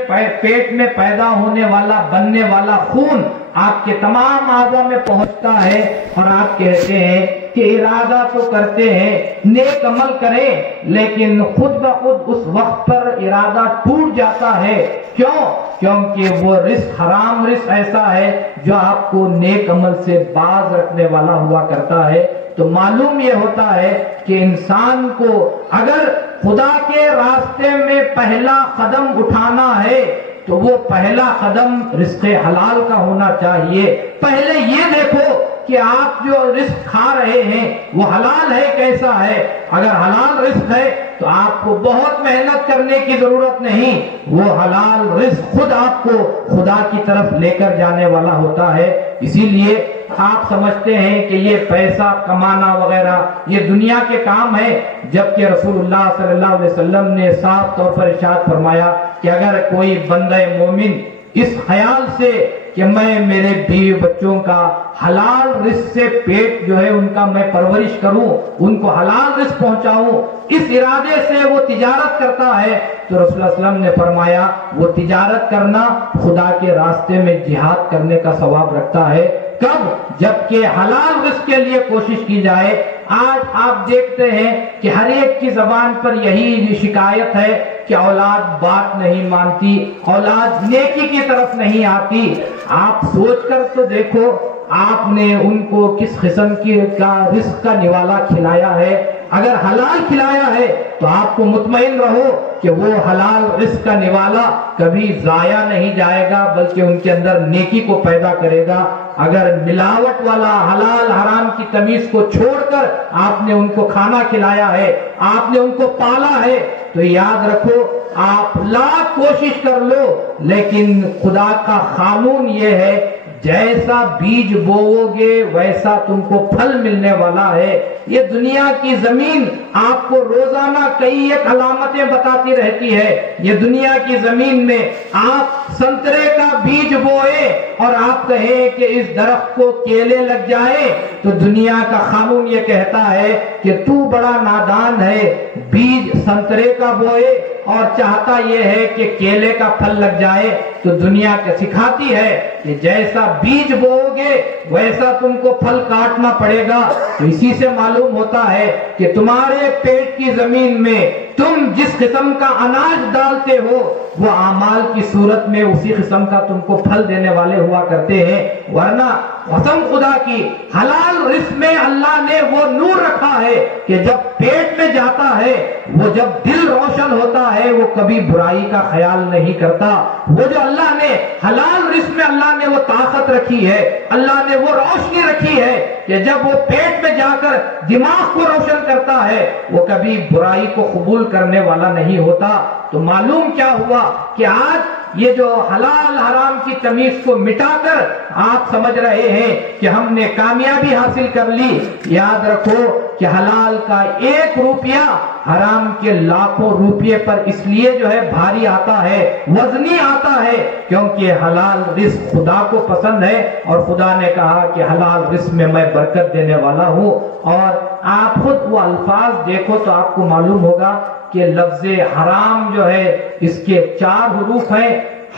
پیٹ میں پیدا ہونے والا بننے والا خون آپ کے تمام اعضاء میں پہنچتا ہے اور آپ کہتے ہیں کہ ارادہ تو کرتے ہیں نیک عمل کریں، لیکن خود بخود اس وقت پر ارادہ ٹوٹ جاتا ہے۔ کیوں؟ کیونکہ وہ رزق حرام رزق ایسا ہے جو آپ کو نیک عمل سے باز رکھنے والا ہوا کرتا ہے۔ تو معلوم یہ ہوتا ہے کہ انسان کو اگر خدا کے راستے میں پہلا قدم اٹھانا ہے تو وہ پہلا قدم رزق حلال کا ہونا چاہیے۔ پہلے یہ دیکھو کہ آپ جو رزق کھا رہے ہیں وہ حلال ہے کیسا ہے۔ اگر حلال رزق ہے تو آپ کو بہت محنت کرنے کی ضرورت نہیں، وہ حلال رزق خود آپ کو خدا کی طرف لے کر جانے والا ہوتا ہے۔ اسی لیے آپ سمجھتے ہیں کہ یہ پیسہ کمانا وغیرہ یہ دنیا کے کام ہے، جبکہ رسول اللہ صلی اللہ علیہ وسلم نے صاف طور پر ارشاد فرمایا کہ اگر کوئی بندہ مومن اس خیال سے کہ میں میرے بیوی بچوں کا حلال رزق سے پیٹ جو ہے ان کا میں پرورش کروں، ان کو حلال رزق پہنچاؤں، اس ارادے سے وہ تجارت کرتا ہے تو رسول اللہ صلی اللہ علیہ وسلم نے فرمایا وہ تجارت کرنا خدا کے راستے میں جہاد کرنے کا ثواب رکھتا ہے۔ کب؟ جبکہ حلال رزق کے لیے کوشش کی جائے۔ آج آپ دیکھتے ہیں کہ ہر ایک کی زبان پر یہی شکایت ہے کہ اولاد بات نہیں مانتی، اولاد نیکی کی طرف نہیں آتی۔ آپ سوچ کر تو دیکھو آپ نے ان کو کس قسم کا رزق کا نوالا کھلایا ہے۔ اگر حلال کھلایا ہے تو آپ کو مطمئن رہو کہ وہ حلال رزق کا نوالا کبھی ضائع نہیں جائے گا، بلکہ ان کے اندر نیکی کو پیدا کرے گا۔ اگر ملاوٹ والا حلال حرام کی تمیز کو چھوڑ کر آپ نے ان کو کھانا کھلایا ہے، آپ نے ان کو پالا ہے، تو یاد رکھو آپ لاکھ کوشش کر لو لیکن خدا کا قانون یہ ہے جیسا بیج بوؤ گے ویسا تم کو پھل ملنے والا ہے۔ یہ دنیا کی زمین آپ کو روزانہ کئی ایک علامتیں بتاتی رہتی ہے۔ یہ دنیا کی زمین میں آپ سنترے کا بیج بوئے اور آپ کہیں کہ اس درخت کو کیلے لگ جائے تو دنیا کا قانون یہ کہتا ہے کہ تو بڑا نادان ہے، بیج سنترے کا بوئے اور چاہتا یہ ہے کہ کیلے کا پھل لگ جائے۔ تو دنیا کا سکھاتی ہے کہ جیسا بیج بوؤ گے ویسا تم کو پھل کاٹنا پڑے گا۔ تو اسی سے معلوم ہوتا ہے کہ تمہارے پیٹ کی زمین میں تم جس قسم کا اناج ڈالتے ہو وہ اعمال کی صورت میں اسی قسم کا تم کو پھل دینے والے ہوا کرتے ہیں. ورنہ قسم خدا کی حلال رزق میں اللہ نے وہ نور رکھا ہے کہ جب پیٹ میں جاتا ہے، وہ جب دل روشن ہوتا ہے، وہ کبھی برائی کا خیال نہیں کرتا. وہ جو اللہ نے حلال رزق میں اللہ نے وہ طاقت رکھی ہے، اللہ نے وہ روشنی رکھی ہے کہ جب وہ پیٹ میں جا کر دماغ کو روشن کرتا ہے، وہ کبھی برائی کو قبول کرنے والا نہیں ہوتا. تو معلوم کیا ہوا کہ آج یہ جو حلال حرام کی تمیز کو مٹا کر آپ سمجھ رہے ہیں کہ ہم نے کامیابی حاصل کر لی. یاد رکھو کہ حلال کا 1 روپیہ حرام کے لاکھوں روپیے پر اس لیے جو ہے بھاری آتا ہے، وزنی آتا ہے، کیونکہ حلال رزق خدا کو پسند ہے اور خدا نے کہا کہ حلال رزق میں میں برکت دینے والا ہوں. اور آپ خود وہ الفاظ دیکھو تو آپ کو معلوم ہوگا کہ لفظ حرام جو ہے اس کے 4 حروف ہیں،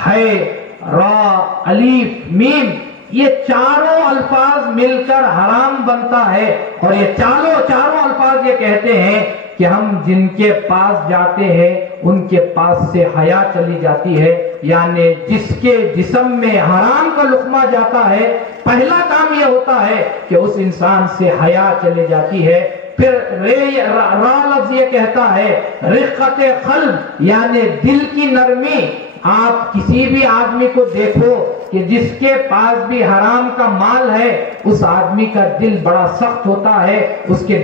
ہے، را، الف، میم. یہ چاروں الفاظ مل کر حرام بنتا ہے. اور یہ چاروں الفاظ یہ کہتے ہیں کہ ہم جن کے پاس جاتے ہیں ان کے پاس سے حیا چلی جاتی ہے. یعنی جس کے جسم میں حرام کا لقمہ جاتا ہے، پہلا کام یہ ہوتا ہے کہ اس انسان سے حیا چلی جاتی ہے. پھر را لفظ یہ کہتا ہے رقت قلب، یعنی دل کی نرمی. آپ کسی بھی آدمی کو دیکھو کہ جس کے پاس بھی حرام کا مال ہے، اس آدمی کا دل بڑا سخت ہوتا ہے، اس کے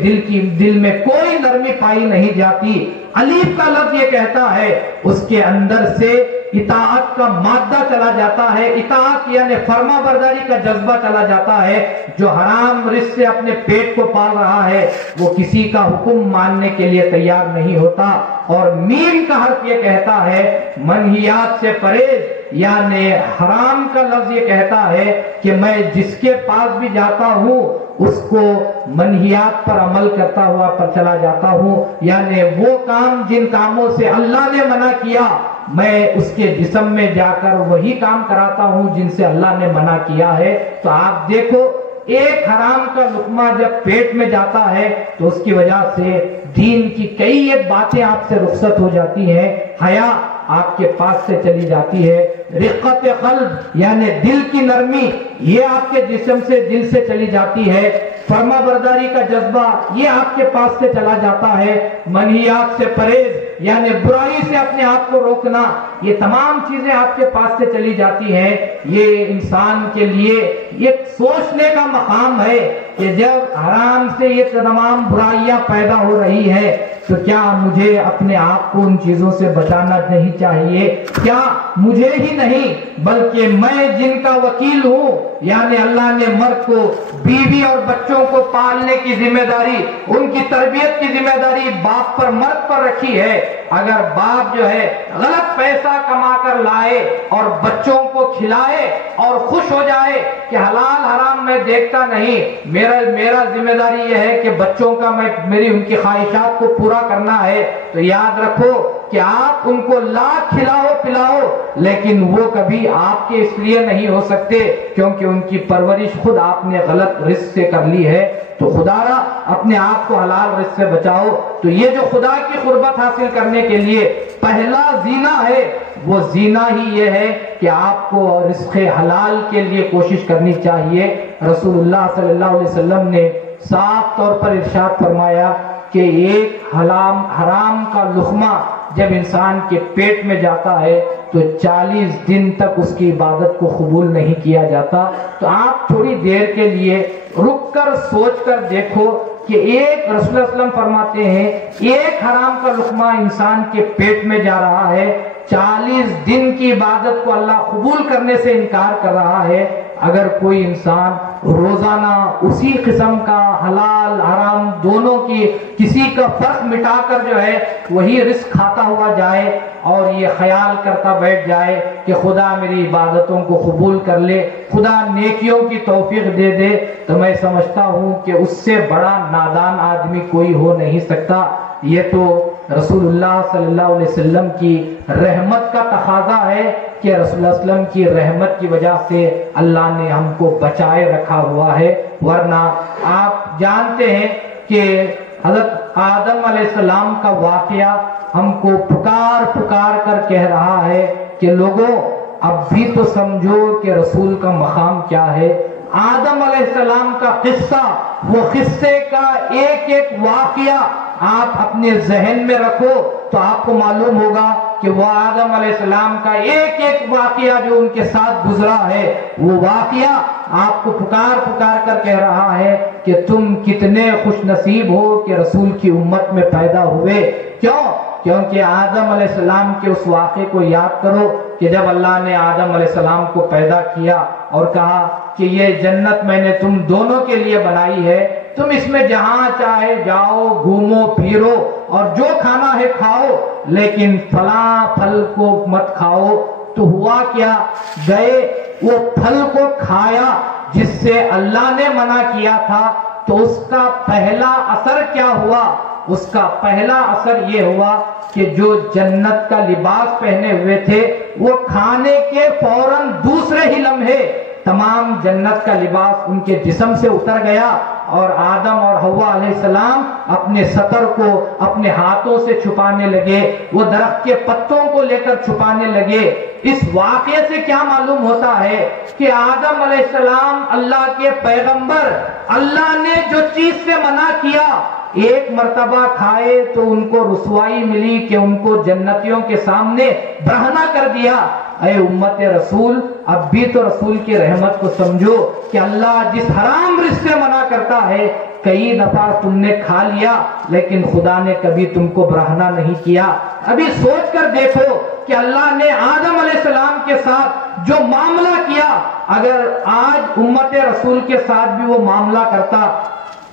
دل میں کوئی نرمی پائی نہیں جاتی. الف کا لفظ یہ کہتا ہے اس کے اندر سے اطاعت کا مادہ چلا جاتا ہے، اطاعت یعنی فرما برداری کا جذبہ چلا جاتا ہے. جو حرام رزق سے اپنے پیٹ کو پال رہا ہے وہ کسی کا حکم ماننے کے لیے تیار نہیں ہوتا. اور میم کا حرف یہ کہتا ہے منہیات سے پرہیز، یعنی حرام کا لفظ یہ کہتا ہے کہ میں جس کے پاس بھی جاتا ہوں اس کو منہیات پر عمل کرتا ہوا پر چلا جاتا ہوں. یعنی وہ کام جن کاموں سے اللہ نے منع کیا میں اس کے جسم میں جا کر وہی کام کراتا ہوں جن سے اللہ نے منع کیا ہے. تو آپ دیکھو ایک حرام کا لقمہ جب پیٹ میں جاتا ہے تو اس کی وجہ سے دین کی کئی ایک باتیں آپ سے رخصت ہو جاتی ہیں. حیا آپ کے پاس سے چلی جاتی ہے. رقت قلب یعنی دل کی نرمی یہ آپ کے جسم سے دل سے چلی جاتی ہے. فرما برداری کا جذبہ یہ آپ کے پاس سے چلا جاتا ہے. منہیات سے پرہیز یعنی برائی سے اپنے آپ کو روکنا، یہ تمام چیزیں آپ کے پاس سے چلی جاتی ہیں. یہ انسان کے لیے ایک سوچنے کا مقام ہے کہ جب حرام سے یہ تمام برائیاں پیدا ہو رہی ہے تو کیا مجھے اپنے آپ کو ان چیزوں سے بچانا نہیں چاہیے؟ کیا مجھے ہی نہیں بلکہ میں جن کا وکیل ہوں، یعنی اللہ نے مرد کو بیوی اور بچوں کو پالنے کی ذمہ داری، ان کی تربیت کی ذمہ داری باپ پر، مرد پر رکھی ہے. اگر باپ جو ہے غلط پیسہ کما کر لائے اور بچوں کو کھلائے اور خوش ہو جائے کہ حلال حرام میں دیکھتا نہیں، میرا ذمہ داری یہ ہے کہ بچوں کا میری ان کی خواہشات کو پورا کرنا ہے، تو یاد رکھو کہ آپ ان کو لاکھ کھلاؤ پلاؤ لیکن وہ کبھی آپ کے اس لیے نہیں ہو سکتے کیونکہ ان کی پرورش خود آپ نے غلط رزق سے کر لی ہے. تو خدا را اپنے آپ کو حلال رزق سے بچاؤ. تو یہ جو خدا کی قربت حاصل کرنے کے لیے پہلا زینہ ہے وہ زینہ ہی یہ ہے کہ آپ کو رزق حلال کے لیے کوشش کرنی چاہیے. رسول اللہ صلی اللہ علیہ وسلم نے صاف طور پر ارشاد فرمایا کہ ایک حرام کا لقمہ جب انسان کے پیٹ میں جاتا ہے تو 40 دن تک اس کی عبادت کو قبول نہیں کیا جاتا. تو آپ تھوڑی دیر کے لیے رک کر سوچ کر دیکھو کہ ایک رسول اللہ صلی اللہ علیہ وسلم فرماتے ہیں ایک حرام کا لقمہ انسان کے پیٹ میں جا رہا ہے، 40 دن کی عبادت کو اللہ قبول کرنے سے انکار کر رہا ہے. اگر کوئی انسان روزانہ اسی قسم کا حلال حرام دونوں کی کسی کا فرق مٹا کر جو ہے وہی رزق کھاتا ہوا جائے اور یہ خیال کرتا بیٹھ جائے کہ خدا میری عبادتوں کو قبول کر لے، خدا نیکیوں کی توفیق دے دے، تو میں سمجھتا ہوں کہ اس سے بڑا نادان آدمی کوئی ہو نہیں سکتا. یہ تو رسول اللہ صلی اللہ علیہ وسلم کی رحمت کا تقاضا ہے کہ رسول اللہ صلی اللہ علیہ وسلم کی رحمت کی وجہ سے اللہ نے ہم کو بچائے رکھا ہوا ہے. ورنہ آپ جانتے ہیں کہ حضرت آدم علیہ السلام کا واقعہ ہم کو پکار پکار کر کہہ رہا ہے کہ لوگوں اب بھی تو سمجھو کہ رسول کا مقام کیا ہے۔ آدم علیہ السلام کا قصہ، وہ قصے کا ایک ایک واقعہ آپ اپنے ذہن میں رکھو تو آپ کو معلوم ہوگا کہ وہ آدم علیہ السلام کا ایک ایک واقعہ جو ان کے ساتھ گزرا ہے، وہ واقعہ آپ کو پکار پکار کر کہہ رہا ہے کہ تم کتنے خوش نصیب ہو کہ رسول کی امت میں پیدا ہوئے۔ کیوں؟ کیونکہ آدم علیہ السلام کے اس واقعے کو یاد کرو کہ جب اللہ نے آدم علیہ السلام کو پیدا کیا اور کہا کہ یہ جنت میں نے تم دونوں کے لیے بنائی ہے، تم اس میں جہاں چاہے جاؤ، گھومو پھرو اور جو کھانا ہے کھاؤ، لیکن فلاں پھل کو مت کھاؤ۔ تو ہوا کیا؟ گئے وہ پھل کو کھایا جس سے اللہ نے منع کیا تھا، تو اس کا پہلا اثر کیا ہوا؟ اس کا پہلا اثر یہ ہوا کہ جو جنت کا لباس پہنے ہوئے تھے وہ کھانے کے فوراً دوسرے ہی لمحے تمام جنت کا لباس ان کے جسم سے اتر گیا، اور آدم اور حوا علیہ السلام اپنے سطر کو اپنے ہاتھوں سے چھپانے لگے، وہ درخت کے پتوں کو لے کر چھپانے لگے۔ اس واقعے سے کیا معلوم ہوتا ہے کہ آدم علیہ السلام اللہ کے پیغمبر، اللہ نے جو چیز سے منع کیا، ایک مرتبہ کھائے تو ان کو رسوائی ملی کہ ان کو جنتیوں کے سامنے برہنہ کر دیا۔ اے امت رسول، اب بھی تو رسول کی رحمت کو سمجھو کہ اللہ جس حرام رزق سے منع کرتا ہے، کئی دفعہ تم نے کھا لیا لیکن خدا نے کبھی تم کو برہنہ نہیں کیا۔ ابھی سوچ کر دیکھو کہ اللہ نے آدم علیہ السلام کے ساتھ جو معاملہ کیا، اگر آج امت رسول کے ساتھ بھی وہ معاملہ کرتا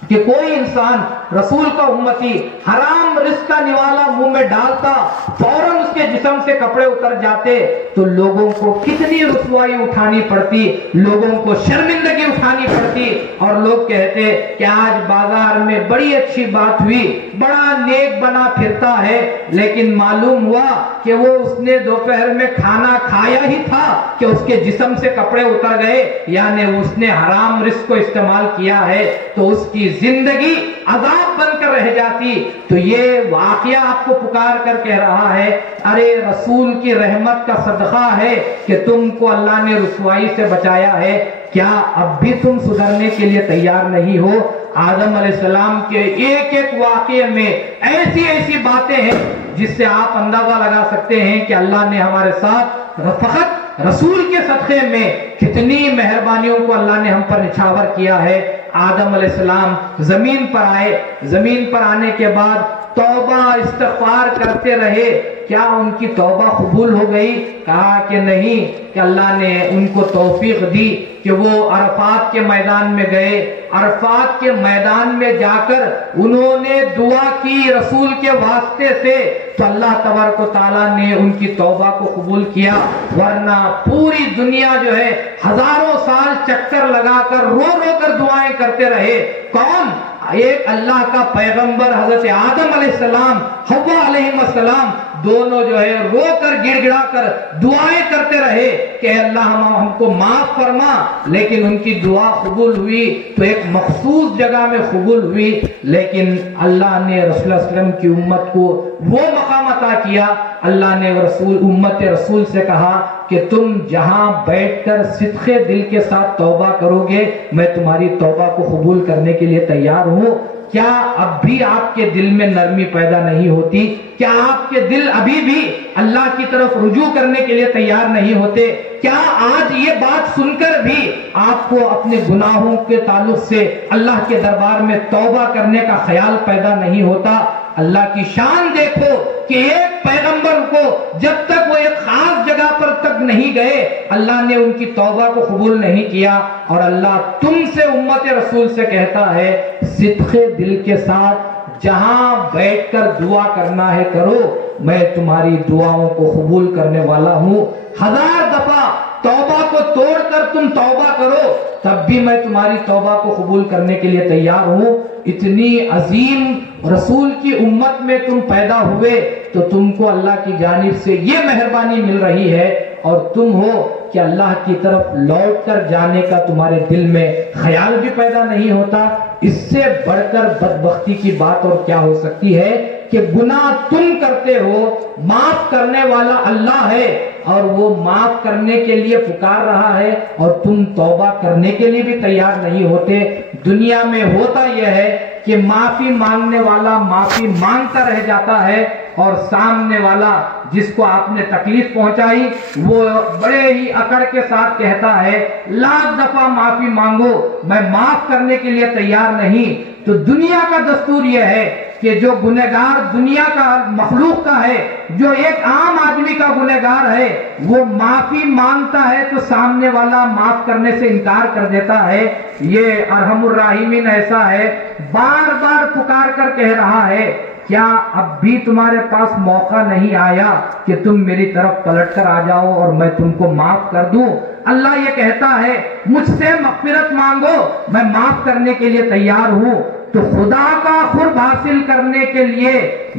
کہ کوئی انسان رسول کا امتی حرام رزق کا نوالا منہ میں ڈالتا، فوراً اس کے جسم سے کپڑے اتر جاتے، تو لوگوں کو کتنی رسوائی اٹھانی پڑتی، لوگوں کو شرمندگی اٹھانی پڑتی، اور لوگ کہتے کہ آج بازار میں بڑی اچھی بات ہوئی، بڑا نیک بنا پھرتا ہے، لیکن معلوم ہوا کہ وہ اس نے دوپہر میں کھانا کھایا ہی تھا کہ اس کے جسم سے کپڑے اتر گئے، یعنی اس نے حرام رزق کو استعمال کیا ہے، تو اس کی زندگی عذاب بن کر رہ جاتی۔ تو یہ واقعہ آپ کو پکار کر کہہ رہا ہے، ارے رسول کی رحمت کا صدقہ ہے کہ تم کو اللہ نے رسوائی سے بچایا ہے، کیا اب بھی تم سدھرنے کے لیے تیار نہیں ہو؟ آدم علیہ السلام کے ایک ایک واقعے میں ایسی ایسی باتیں ہیں جس سے آپ اندازہ لگا سکتے ہیں کہ اللہ نے ہمارے ساتھ فقط رسول کے صدقے میں کتنی مہربانیوں کو اللہ نے ہم پر نچھاور کیا ہے۔ آدم علیہ السلام زمین پر آئے، زمین پر آنے کے بعد توبہ استغفار کرتے رہے، کیا ان کی توبہ قبول ہو گئی؟ کہا کہ نہیں، کہ اللہ نے ان کو توفیق دی کہ وہ عرفات کے میدان میں گئے، عرفات کے میدان میں جا کر انہوں نے دعا کی رسول کے واسطے سے، تو اللہ تبارک و تعالیٰ نے ان کی توبہ کو قبول کیا، ورنہ پوری دنیا جو ہے ہزاروں سال چکر لگا کر رو رو کر دعائیں کرتے رہے۔ کون؟ ایک اللہ کا پیغمبر حضرت آدم علیہ السلام، حوا علیہ السلام، دونوں جو ہے رو کر گڑ گڑا کر دعائیں کرتے رہے کہ اللہ ہم کو معاف فرما، لیکن ان کی دعا قبول ہوئی تو ایک مخصوص جگہ میں قبول ہوئی، لیکن اللہ نے رسول اللہ علیہ وسلم کی امت کو وہ مقام عطا کیا۔ اللہ نے امت رسول سے کہا کہ تم جہاں بیٹھ کر صدقے دل کے ساتھ توبہ کرو گے، میں تمہاری توبہ کو قبول کرنے کے لیے تیار ہوں۔ کیا اب بھی آپ کے دل میں نرمی پیدا نہیں ہوتی؟ کیا آپ کے دل ابھی بھی اللہ کی طرف رجوع کرنے کے لیے تیار نہیں ہوتے؟ کیا آج یہ بات سن کر بھی آپ کو اپنے گناہوں کے تعلق سے اللہ کے دربار میں توبہ کرنے کا خیال پیدا نہیں ہوتا؟ اللہ کی شان دیکھو کہ ایک پیغمبر کو جب تک وہ ایک خاص جگہ پر تک نہیں گئے، اللہ نے ان کی توبہ کو قبول نہیں کیا، اور اللہ تم سے امت رسول سے کہتا ہے صدقے دل کے ساتھ جہاں بیٹھ کر دعا کرنا ہے کرو، میں تمہاری دعاؤں کو قبول کرنے والا ہوں۔ 1000 دفعہ توبہ کو توڑ کر تم توبہ کرو، تب بھی میں تمہاری توبہ کو قبول کرنے کے لیے تیار ہوں۔ اتنی عظیم رسول کی امت میں تم پیدا ہوئے تو تم کو اللہ کی جانب سے یہ مہربانی مل رہی ہے اور تم ہو کہ اللہ کی طرف لوٹ کر جانے کا تمہارے دل میں خیال بھی پیدا نہیں ہوتا، اس سے بڑھ کر بدبختی کی بات اور کیا ہو سکتی ہے کہ گناہ تم کرتے ہو، معاف کرنے والا اللہ ہے اور وہ معاف کرنے کے لیے پکار رہا ہے اور تم توبہ کرنے کے لیے بھی تیار نہیں ہوتے۔ دنیا میں ہوتا یہ ہے کہ معافی مانگنے والا معافی مانگتا رہ جاتا ہے اور سامنے والا جس کو آپ نے تکلیف پہنچائی وہ بڑے ہی اکڑ کے ساتھ کہتا ہے لاکھ دفعہ معافی مانگو میں معاف کرنے کے لیے تیار نہیں۔ تو دنیا کا دستور یہ ہے کہ جو گنہگار دنیا کا مخلوق کا ہے، جو ایک عام آدمی کا گنہگار ہے، وہ معافی مانگتا ہے تو سامنے والا معاف کرنے سے انکار کر دیتا ہے۔ یہ ارحم الراحمین ایسا ہے، بار بار پکار کر کہہ رہا ہے کیا اب بھی تمہارے پاس موقع نہیں آیا کہ تم میری طرف پلٹ کر آ جاؤ اور میں تم کو معاف کر دوں؟ اللہ یہ کہتا ہے مجھ سے مغفرت مانگو میں معاف کرنے کے لیے تیار ہوں۔ تو خدا کا قرب حاصل کرنے کے لیے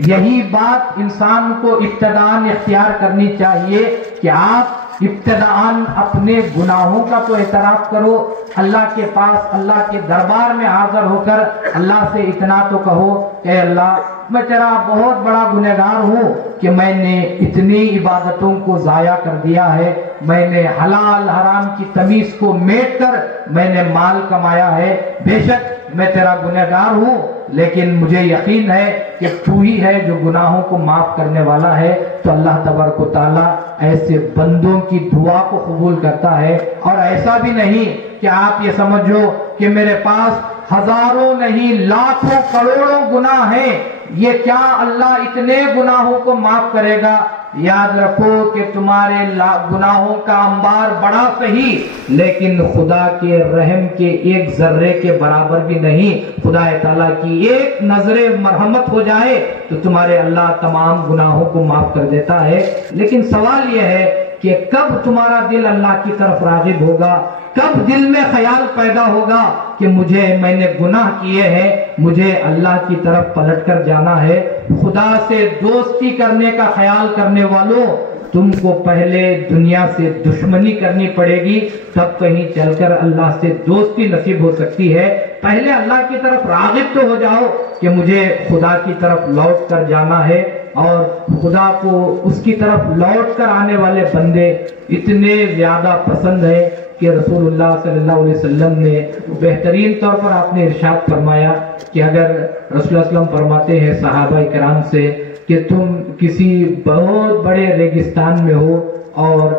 یہی بات انسان کو ابتداءً اختیار کرنی چاہیے کہ آپ ابتداءً اپنے گناہوں کا تو اعتراف کرو، اللہ کے پاس اللہ کے دربار میں حاضر ہو کر اللہ سے اتنا تو کہو اے اللہ میں تیرا بہت بڑا گنہگار ہوں کہ میں نے اتنی عبادتوں کو ضائع کر دیا ہے، میں نے حلال حرام کی تمیز کو میٹ کر میں نے مال کمایا ہے، بے شک میں تیرا گنہگار ہوں لیکن مجھے یقین ہے کہ تو ہی ہے جو گناہوں کو معاف کرنے والا ہے۔ تو اللہ تبارک و تعالیٰ ایسے بندوں کی دعا کو قبول کرتا ہے، اور ایسا بھی نہیں کہ آپ یہ سمجھو کہ میرے پاس ہزاروں نہیں لاکھوں کروڑوں گناہ ہیں، یہ کیا اللہ اتنے گناہوں کو معاف کرے گا؟ یاد رکھو کہ تمہارے گناہوں کا انبار بڑا صحیح لیکن خدا کے رحم کے ایک ذرے کے برابر بھی نہیں۔ خدا تعالیٰ کی ایک نظر مرحمت ہو جائے تو تمہارے اللہ تمام گناہوں کو معاف کر دیتا ہے۔ لیکن سوال یہ ہے کہ کب تمہارا دل اللہ کی طرف راغب ہوگا، کب دل میں خیال پیدا ہوگا کہ میں نے گناہ کیے ہیں، مجھے اللہ کی طرف پلٹ کر جانا ہے۔ خدا سے دوستی کرنے کا خیال کرنے والوں، تم کو پہلے دنیا سے دشمنی کرنی پڑے گی تب کہیں چل کر اللہ سے دوستی نصیب ہو سکتی ہے۔ پہلے اللہ کی طرف راغب تو ہو جاؤ کہ مجھے خدا کی طرف لوٹ کر جانا ہے، اور خدا کو اس کی طرف لوٹ کر آنے والے بندے اتنے زیادہ پسند ہیں کہ رسول اللہ صلی اللہ علیہ وسلم نے بہترین طور پر آپ نے ارشاد فرمایا کہ اگر رسول اللہ علیہ وسلم فرماتے ہیں صحابہ کرام سے کہ تم کسی بہت بڑے ریگستان میں ہو اور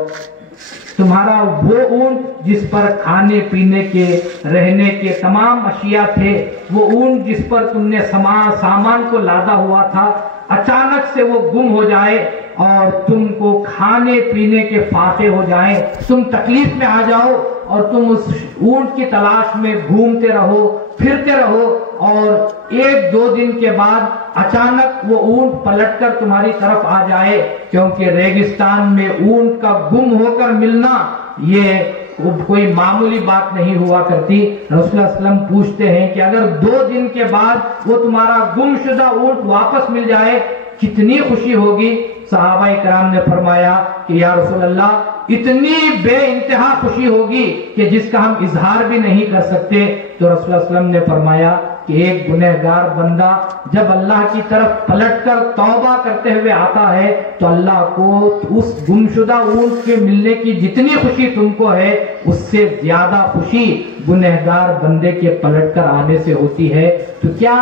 تمہارا وہ اونٹ جس پر کھانے پینے کے رہنے کے تمام اشیاء تھے، وہ اونٹ جس پر تم نے سامان کو لادا ہوا تھا، اچانک سے وہ گم ہو جائے اور تم کو کھانے پینے کے فاقے ہو جائیں، تم تکلیف میں آ جاؤ اور تم اس اونٹ کی تلاش میں گھومتے رہو پھرتے رہو، اور ایک دو دن کے بعد اچانک وہ اونٹ پلٹ کر تمہاری طرف آ جائے، کیونکہ ریگستان میں اونٹ کا گم ہو کر ملنا یہ کوئی معمولی بات نہیں ہوا کرتی۔ رسول اللہ صلی اللہ علیہ وسلم پوچھتے ہیں کہ اگر 2 دن کے بعد وہ تمہارا گم شدہ اونٹ واپس مل جائے کتنی خوشی ہوگی؟ صحابہ کرام نے فرمایا کہ یا رسول اللہ اتنی بے انتہا خوشی ہوگی کہ جس کا ہم اظہار بھی نہیں کر سکتے۔ تو رسول اللہ صلی اللہ علیہ وسلم نے فرمایا کہ ایک گنہگار بندہ جب اللہ کی طرف پلٹ کر توبہ کرتے ہوئے آتا ہے تو اللہ کو اس گمشدہ اونٹ کے ملنے کی جتنی خوشی تم کو ہے اس سے زیادہ خوشی گنہگار بندے کے پلٹ کر آنے سے ہوتی ہے۔ تو کیا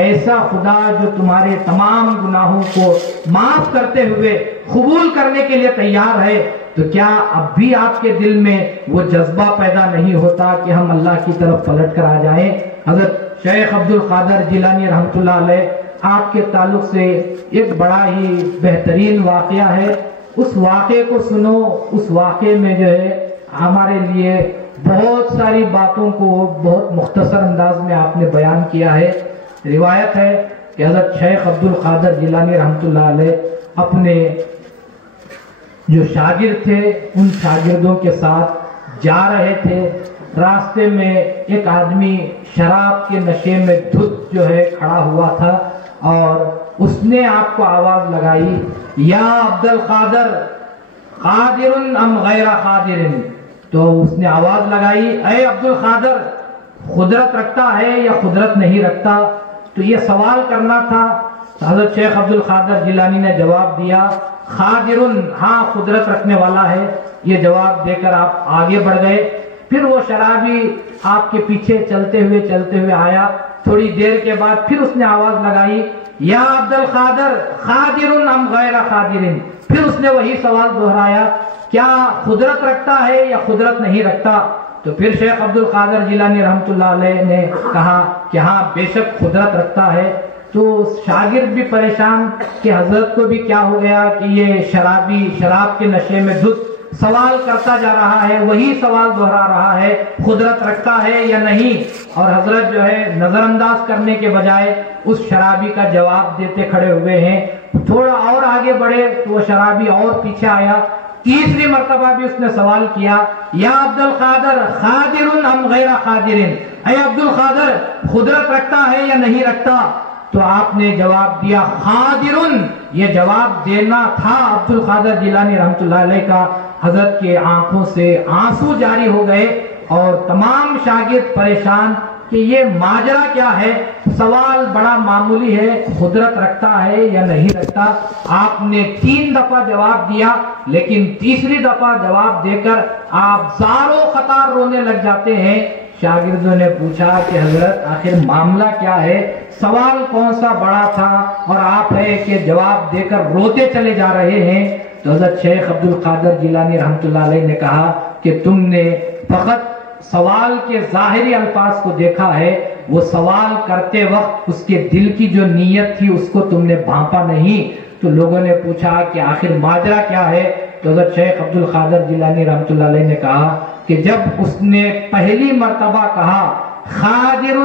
ایسا خدا جو تمہارے تمام گناہوں کو معاف کرتے ہوئے قبول کرنے کے لیے تیار ہے، تو کیا اب بھی آپ کے دل میں وہ جذبہ پیدا نہیں ہوتا کہ ہم اللہ کی طرف پلٹ کر آ جائیں؟ حضرت شیخ عبد القادر جیلانی رحمۃ اللہ علیہ آپ کے تعلق سے ایک بڑا ہی بہترین واقعہ ہے، اس واقعے کو سنو۔ اس واقعے میں جو ہے ہمارے لیے بہت ساری باتوں کو بہت مختصر انداز میں آپ نے بیان کیا ہے۔ روایت ہے کہ حضرت شیخ عبد القادر جیلانی رحمۃ اللہ علیہ اپنے جو شاگرد تھے ان شاگردوں کے ساتھ جا رہے تھے، راستے میں ایک آدمی شراب کے نشے میں دھت جو ہے کھڑا ہوا تھا اور اس نے آپ کو آواز لگائی یا عبد القادر قادر ام غیر قادر؟ تو اس نے آواز لگائی اے عبد القادر، قدرت رکھتا ہے یا قدرت نہیں رکھتا؟ تو یہ سوال کرنا تھا۔ حضرت شیخ عبد القادر جیلانی نے جواب دیا قادر، ہاں قدرت رکھنے والا ہے۔ یہ جواب دے کر آپ آگے بڑھ گئے۔ پھر وہ شرابی آپ کے پیچھے چلتے ہوئے آیا۔ تھوڑی دیر کے بعد پھر اس نے آواز لگائی یا عبد القادر قادر ام غیر قادر؟ پھر اس نے وہی سوال دہرایا کیا قدرت رکھتا ہے یا قدرت نہیں رکھتا؟ تو پھر شیخ عبد القادر جیلانی رحمۃ اللہ علیہ نے کہا کہ ہاں بے شک قدرت رکھتا ہے۔ تو شاگرد بھی پریشان کہ حضرت کو بھی کیا ہو گیا کہ یہ شرابی شراب کے نشے میں دھت سوال کرتا جا رہا ہے، وہی سوال دہرا رہا ہے قدرت رکھتا ہے یا نہیں، اور حضرت جو ہے نظر انداز کرنے کے بجائے اس شرابی کا جواب دیتے کھڑے ہوئے ہیں۔ تھوڑا اور آگے بڑھے تو وہ شرابی اور پیچھے آیا۔ تیسری مرتبہ بھی اس نے سوال کیا یا عبد القادر قادر ام غیر قادر؟ اے عبد القادر قدرت رکھتا ہے یا نہیں رکھتا؟ تو آپ نے جواب دیا قادر۔ یہ جواب دینا تھا عبد القادر جیلانی رحمۃ اللہ علیہ کا۔ حضرت کے آنکھوں سے آنسو جاری ہو گئے اور تمام شاگرد پریشان کہ یہ ماجرا کیا ہے؟ سوال بڑا معمولی ہے، قدرت رکھتا ہے یا نہیں رکھتا۔ آپ نے 3 دفعہ جواب دیا، لیکن تیسری دفعہ جواب دے کر آپ زاروں قطار رونے لگ جاتے ہیں۔ شاگردوں نے پوچھا کہ حضرت آخر معاملہ کیا ہے؟ سوال کون سا بڑا تھا اور آپ ہے کہ جواب دے کر روتے چلے جا رہے ہیں؟ تو حضرت شیخ عبد القادر جیلانی رحمۃ اللہ علیہ نے کہا کہ تم نے فقط سوال کے ظاہری الفاظ کو دیکھا ہے، وہ سوال کرتے وقت اس کے دل کی جو نیت تھی اس کو تم نے بھانپا نہیں۔ تو لوگوں نے پوچھا کہ آخر ماجرا کیا ہے؟ تو حضرت شیخ عبد القادر جیلانی رحمۃ اللہ علیہ نے کہا کہ جب اس نے پہلی مرتبہ کہا قادر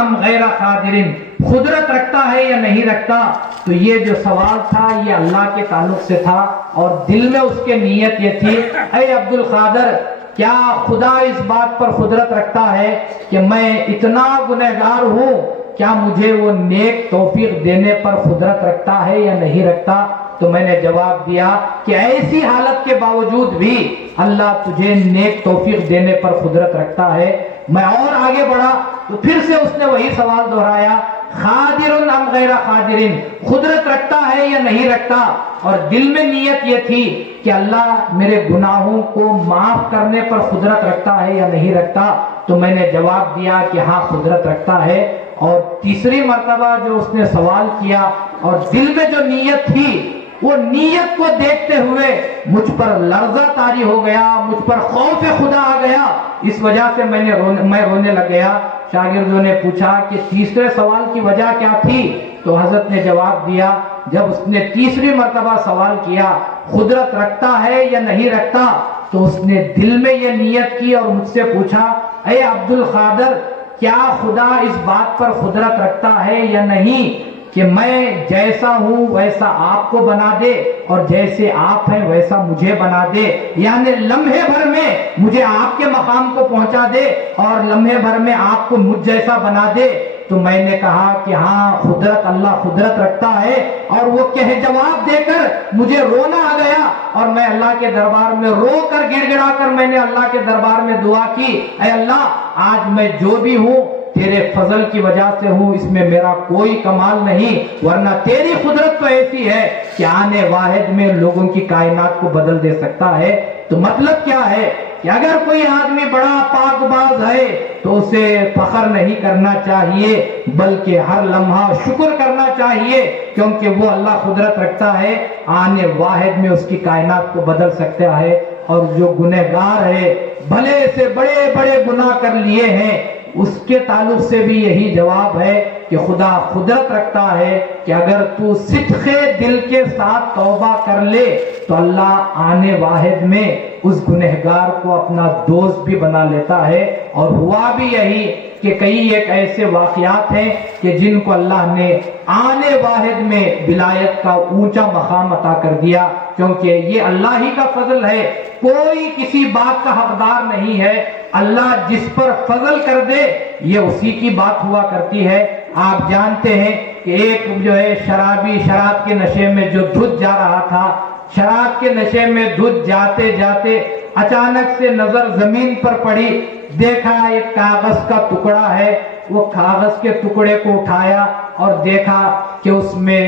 ام غیر قادر، قدرت رکھتا ہے یا نہیں رکھتا، تو یہ جو سوال تھا یہ اللہ کے تعلق سے تھا اور دل میں اس کے نیت یہ تھی اے عبد القادر کیا خدا اس بات پر قدرت رکھتا ہے کہ میں اتنا گنہگار ہوں، کیا مجھے وہ نیک توفیق دینے پر قدرت رکھتا ہے یا نہیں رکھتا؟ تو میں نے جواب دیا کہ ایسی حالت کے باوجود بھی اللہ تجھے نیک توفیق دینے پر قدرت رکھتا ہے۔ میں اور آگے بڑھا تو پھر سے اس نے وہی سوال دہرایا قادر ام غیر قادر، قدرت رکھتا ہے یا نہیں رکھتا؟ اور دل میں نیت یہ تھی کہ اللہ میرے گناہوں کو معاف کرنے پر قدرت رکھتا ہے یا نہیں رکھتا؟ تو میں نے جواب دیا کہ ہاں قدرت رکھتا ہے۔ اور تیسری مرتبہ جو اس نے سوال کیا اور دل میں جو نیت تھی وہ نیت کو دیکھتے ہوئے مجھ پر لرزہ طاری ہو گیا، مجھ پر خوف خدا آ گیا، اس وجہ سے میں رونے لگ گیا۔ شاگردوں نے پوچھا کہ تیسرے سوال کی وجہ کیا تھی؟ تو حضرت نے جواب دیا جب اس نے تیسری مرتبہ سوال کیا قدرت رکھتا ہے یا نہیں رکھتا، تو اس نے دل میں یہ نیت کی اور مجھ سے پوچھا اے عبد القادر کیا خدا اس بات پر قدرت رکھتا ہے یا نہیں کہ میں جیسا ہوں ویسا آپ کو بنا دے اور جیسے آپ ہیں ویسا مجھے بنا دے، یعنی لمحے بھر میں مجھے آپ کے مقام کو پہنچا دے اور لمحے بھر میں آپ کو مجھ جیسا بنا دے؟ تو میں نے کہا کہ ہاں قدرت اللہ قدرت رکھتا ہے، اور وہ جواب دے کر مجھے رونا آ گیا اور میں اللہ کے دربار میں رو کر گڑ گڑا کر میں نے اللہ کے دربار میں دعا کی اے اللہ آج میں جو بھی ہوں تیرے فضل کی وجہ سے ہوں، اس میں میرا کوئی کمال نہیں، ورنہ تیری قدرت تو ایسی ہے کہ آنے واحد میں لوگوں کی کائنات کو بدل دے سکتا ہے۔ تو مطلب کیا ہے کہ اگر کوئی آدمی بڑا پاک باز ہے تو اسے فخر نہیں کرنا چاہیے بلکہ ہر لمحہ شکر کرنا چاہیے، کیونکہ وہ اللہ قدرت رکھتا ہے، آنے واحد میں اس کی کائنات کو بدل سکتا ہے۔ اور جو گنہگار ہے بھلے سے بڑے بڑے گناہ کر لیے ہیں اس کے تعلق سے بھی یہی جواب ہے کہ خدا قدرت رکھتا ہے کہ اگر تو صدق دل کے ساتھ توبہ کر لے تو اللہ آنے واحد میں اس گنہگار کو اپنا دوست بھی بنا لیتا ہے۔ اور ہوا بھی یہی کہ کئی ایک ایسے واقعات ہیں کہ جن کو اللہ نے آنے واحد میں ولایت کا اونچا مقام عطا کر دیا، کیونکہ یہ اللہ ہی کا فضل ہے، کوئی کسی بات کا حقدار نہیں ہے۔ اللہ جس پر فضل کر دے یہ اسی کی بات ہوا کرتی ہے۔ آپ جانتے ہیں کہ ایک جو ہے شرابی شراب کے نشے میں جو دھت جا رہا تھا، شراب کے نشے میں دھت جاتے جاتے اچانک سے نظر زمین پر پڑی، دیکھا ایک کاغذ کا ٹکڑا ہے، وہ کاغذ کے ٹکڑے کو اٹھایا اور دیکھا کہ اس میں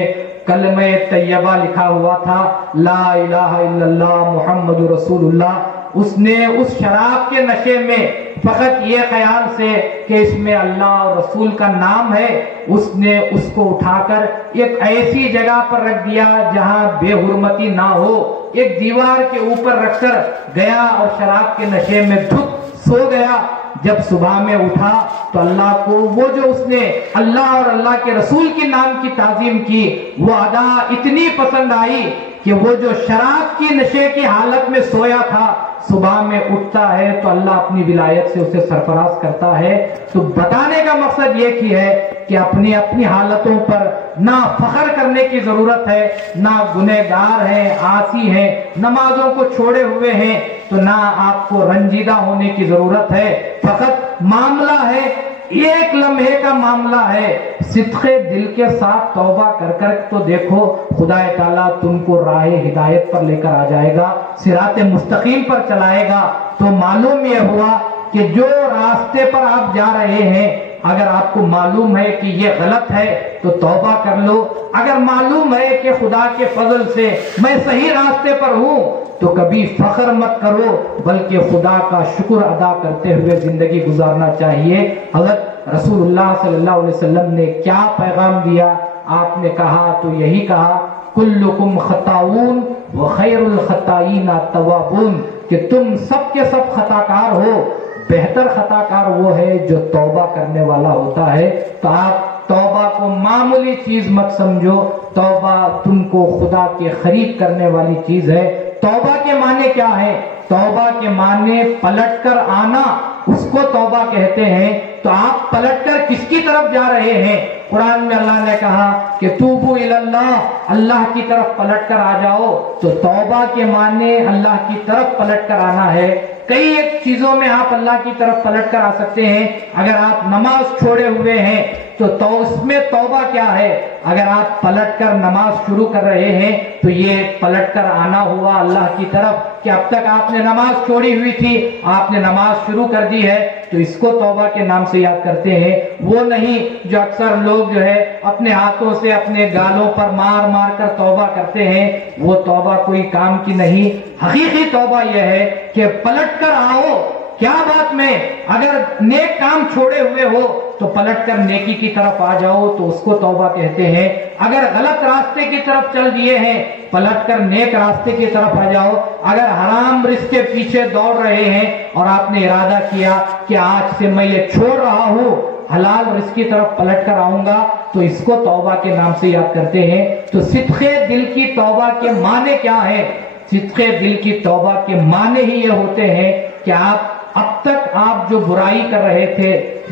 کلمہ طیبہ لکھا ہوا تھا، لا الہ الا اللہ محمد رسول اللہ۔ اس نے اس شراب کے نشے میں فقط یہ خیال سے کہ اس میں اللہ اور رسول کا نام ہے، اس نے اس کو اٹھا کر ایک ایسی جگہ پر رکھ دیا جہاں بے حرمتی نہ ہو، ایک دیوار کے اوپر رکھ کر گیا اور شراب کے نشے میں دھت سو گیا۔ جب صبح میں اٹھا تو اللہ کو وہ جو اس نے اللہ اور اللہ کے رسول کے نام کی تعظیم کی وہ ادا اتنی پسند آئی کہ وہ جو شراب کی نشے کی حالت میں سویا تھا صبح میں اٹھتا ہے تو اللہ اپنی ولایت سے اسے سرفراز کرتا ہے۔ تو بتانے کا مقصد یہ کی ہے کہ اپنی اپنی حالتوں پر نہ فخر کرنے کی ضرورت ہے، نہ گنہگار ہیں، عاصی ہیں، نمازوں کو چھوڑے ہوئے ہیں تو نہ آپ کو رنجیدہ ہونے کی ضرورت ہے۔ فقط معاملہ ہے، ایک لمحے کا معاملہ ہے، صدق دل کے ساتھ توبہ کر کر تو دیکھو، خدا تعالیٰ تم کو راہ ہدایت پر لے کر آ جائے گا، صراط مستقیم پر چلائے گا۔ تو معلوم یہ ہوا کہ جو راستے پر آپ جا رہے ہیں اگر آپ کو معلوم ہے کہ یہ غلط ہے تو توبہ کر لو، اگر معلوم ہے کہ خدا کے فضل سے میں صحیح راستے پر ہوں تو کبھی فخر مت کرو بلکہ خدا کا شکر ادا کرتے ہوئے زندگی گزارنا چاہیے۔ حضرت رسول اللہ صلی اللہ علیہ وسلم نے کیا پیغام دیا؟ آپ نے کہا تو یہی کہا، کلکم خطاؤون وخیر الخطائین التوابون، کہ تم سب کے سب خطا کار ہو، بہتر خطا کار وہ ہے جو توبہ کرنے والا ہوتا ہے۔ تو آپ توبہ کو معمولی چیز مت سمجھو، توبہ تم کو خدا کے قریب کرنے والی چیز ہے۔ توبہ کے معنی کیا ہے؟ توبہ کے معنی پلٹ کر آنا، اس کو توبہ کہتے ہیں۔ تو آپ پلٹ کر کس کی طرف جا رہے ہیں؟ قرآن میں اللہ نے کہا کہ توبو الی اللہ، اللہ کی طرف پلٹ کر آ جاؤ۔ تو توبہ کے معنی اللہ کی طرف پلٹ کر آنا ہے۔ کئی ایک چیزوں میں آپ اللہ کی طرف پلٹ کر آ سکتے ہیں۔ اگر آپ نماز چھوڑے ہوئے ہیں تو اس میں توبہ کیا ہے؟ اگر آپ پلٹ کر نماز شروع کر رہے ہیں تو یہ پلٹ کر آنا ہوا اللہ کی طرف کہ اب تک آپ نے نماز چھوڑی ہوئی تھی، آپ نے نماز شروع کر دی ہے، تو اس کو توبہ کے نام سے یاد کرتے ہیں۔ وہ نہیں جو اکثر لوگ جو ہے اپنے ہاتھوں سے اپنے گالوں پر مار مار کر توبہ کرتے ہیں، وہ توبہ کوئی کام کی نہیں۔ حقیقی توبہ یہ ہے کہ پلٹ کر آؤ۔ کیا بات میں اگر نیک کام چھوڑے ہوئے ہو تو پلٹ کر نیکی کی طرف آ جاؤ تو اس کو توبہ کہتے ہیں۔ اگر غلط راستے کی طرف چل دیے ہیں پلٹ کر نیک راستے کی طرف آ جاؤ۔ اگر حرام رزق کے پیچھے دوڑ رہے ہیں اور آپ نے ارادہ کیا کہ آج سے میں یہ چھوڑ رہا ہوں، حلال رزق کی طرف پلٹ کر آؤں گا، تو اس کو توبہ کے نام سے یاد کرتے ہیں۔ تو صدق دل کی توبہ کے معنی کیا ہے؟ صدق دل کی توبہ کے معنی ہی یہ ہوتے ہیں کہ آپ اب تک آپ جو برائی کر رہے تھے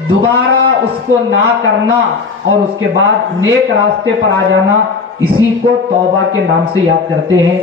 دوبارہ اس کو نہ کرنا اور اس کے بعد نیک راستے پر آ جانا، اسی کو توبہ کے نام سے یاد کرتے ہیں۔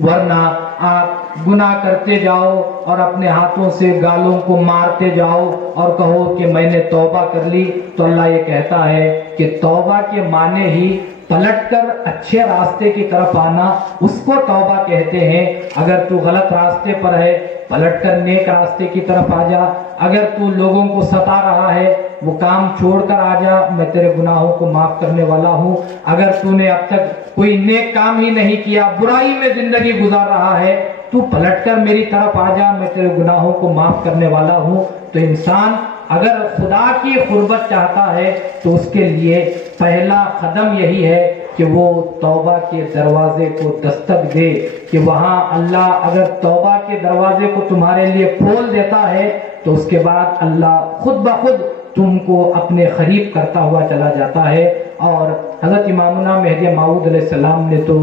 ورنہ آپ گناہ کرتے جاؤ اور اپنے ہاتھوں سے گالوں کو مارتے جاؤ اور کہو کہ میں نے توبہ کر لی، تو اللہ یہ کہتا ہے کہ توبہ کے معنی ہی پلٹ کر اچھے راستے کی طرف آنا، اس کو توبہ کہتے ہیں۔ اگر تو غلط راستے پر ہے پلٹ کر نیک راستے کی طرف آ جا، اگر تو لوگوں کو ستا رہا ہے وہ کام چھوڑ کر آ جا، میں تیرے گناہوں کو معاف کرنے والا ہوں۔ اگر تو نے اب تک کوئی نیک کام ہی نہیں کیا، برائی میں زندگی گزار رہا ہے، تو پلٹ کر میری طرف آ جا، میں تیرے گناہوں کو معاف کرنے والا ہوں۔ تو انسان اگر خدا کی قربت چاہتا ہے تو اس کے لیے پہلا قدم یہی ہے کہ وہ توبہ کے دروازے کو دستک دے، کہ وہاں اللہ اگر توبہ کے دروازے کو تمہارے لیے کھول دیتا ہے تو اس کے بعد اللہ خود بخود تم کو اپنے قریب کرتا ہوا چلا جاتا ہے۔ اور حضرت امامنا مہدی موعود علیہ السلام نے تو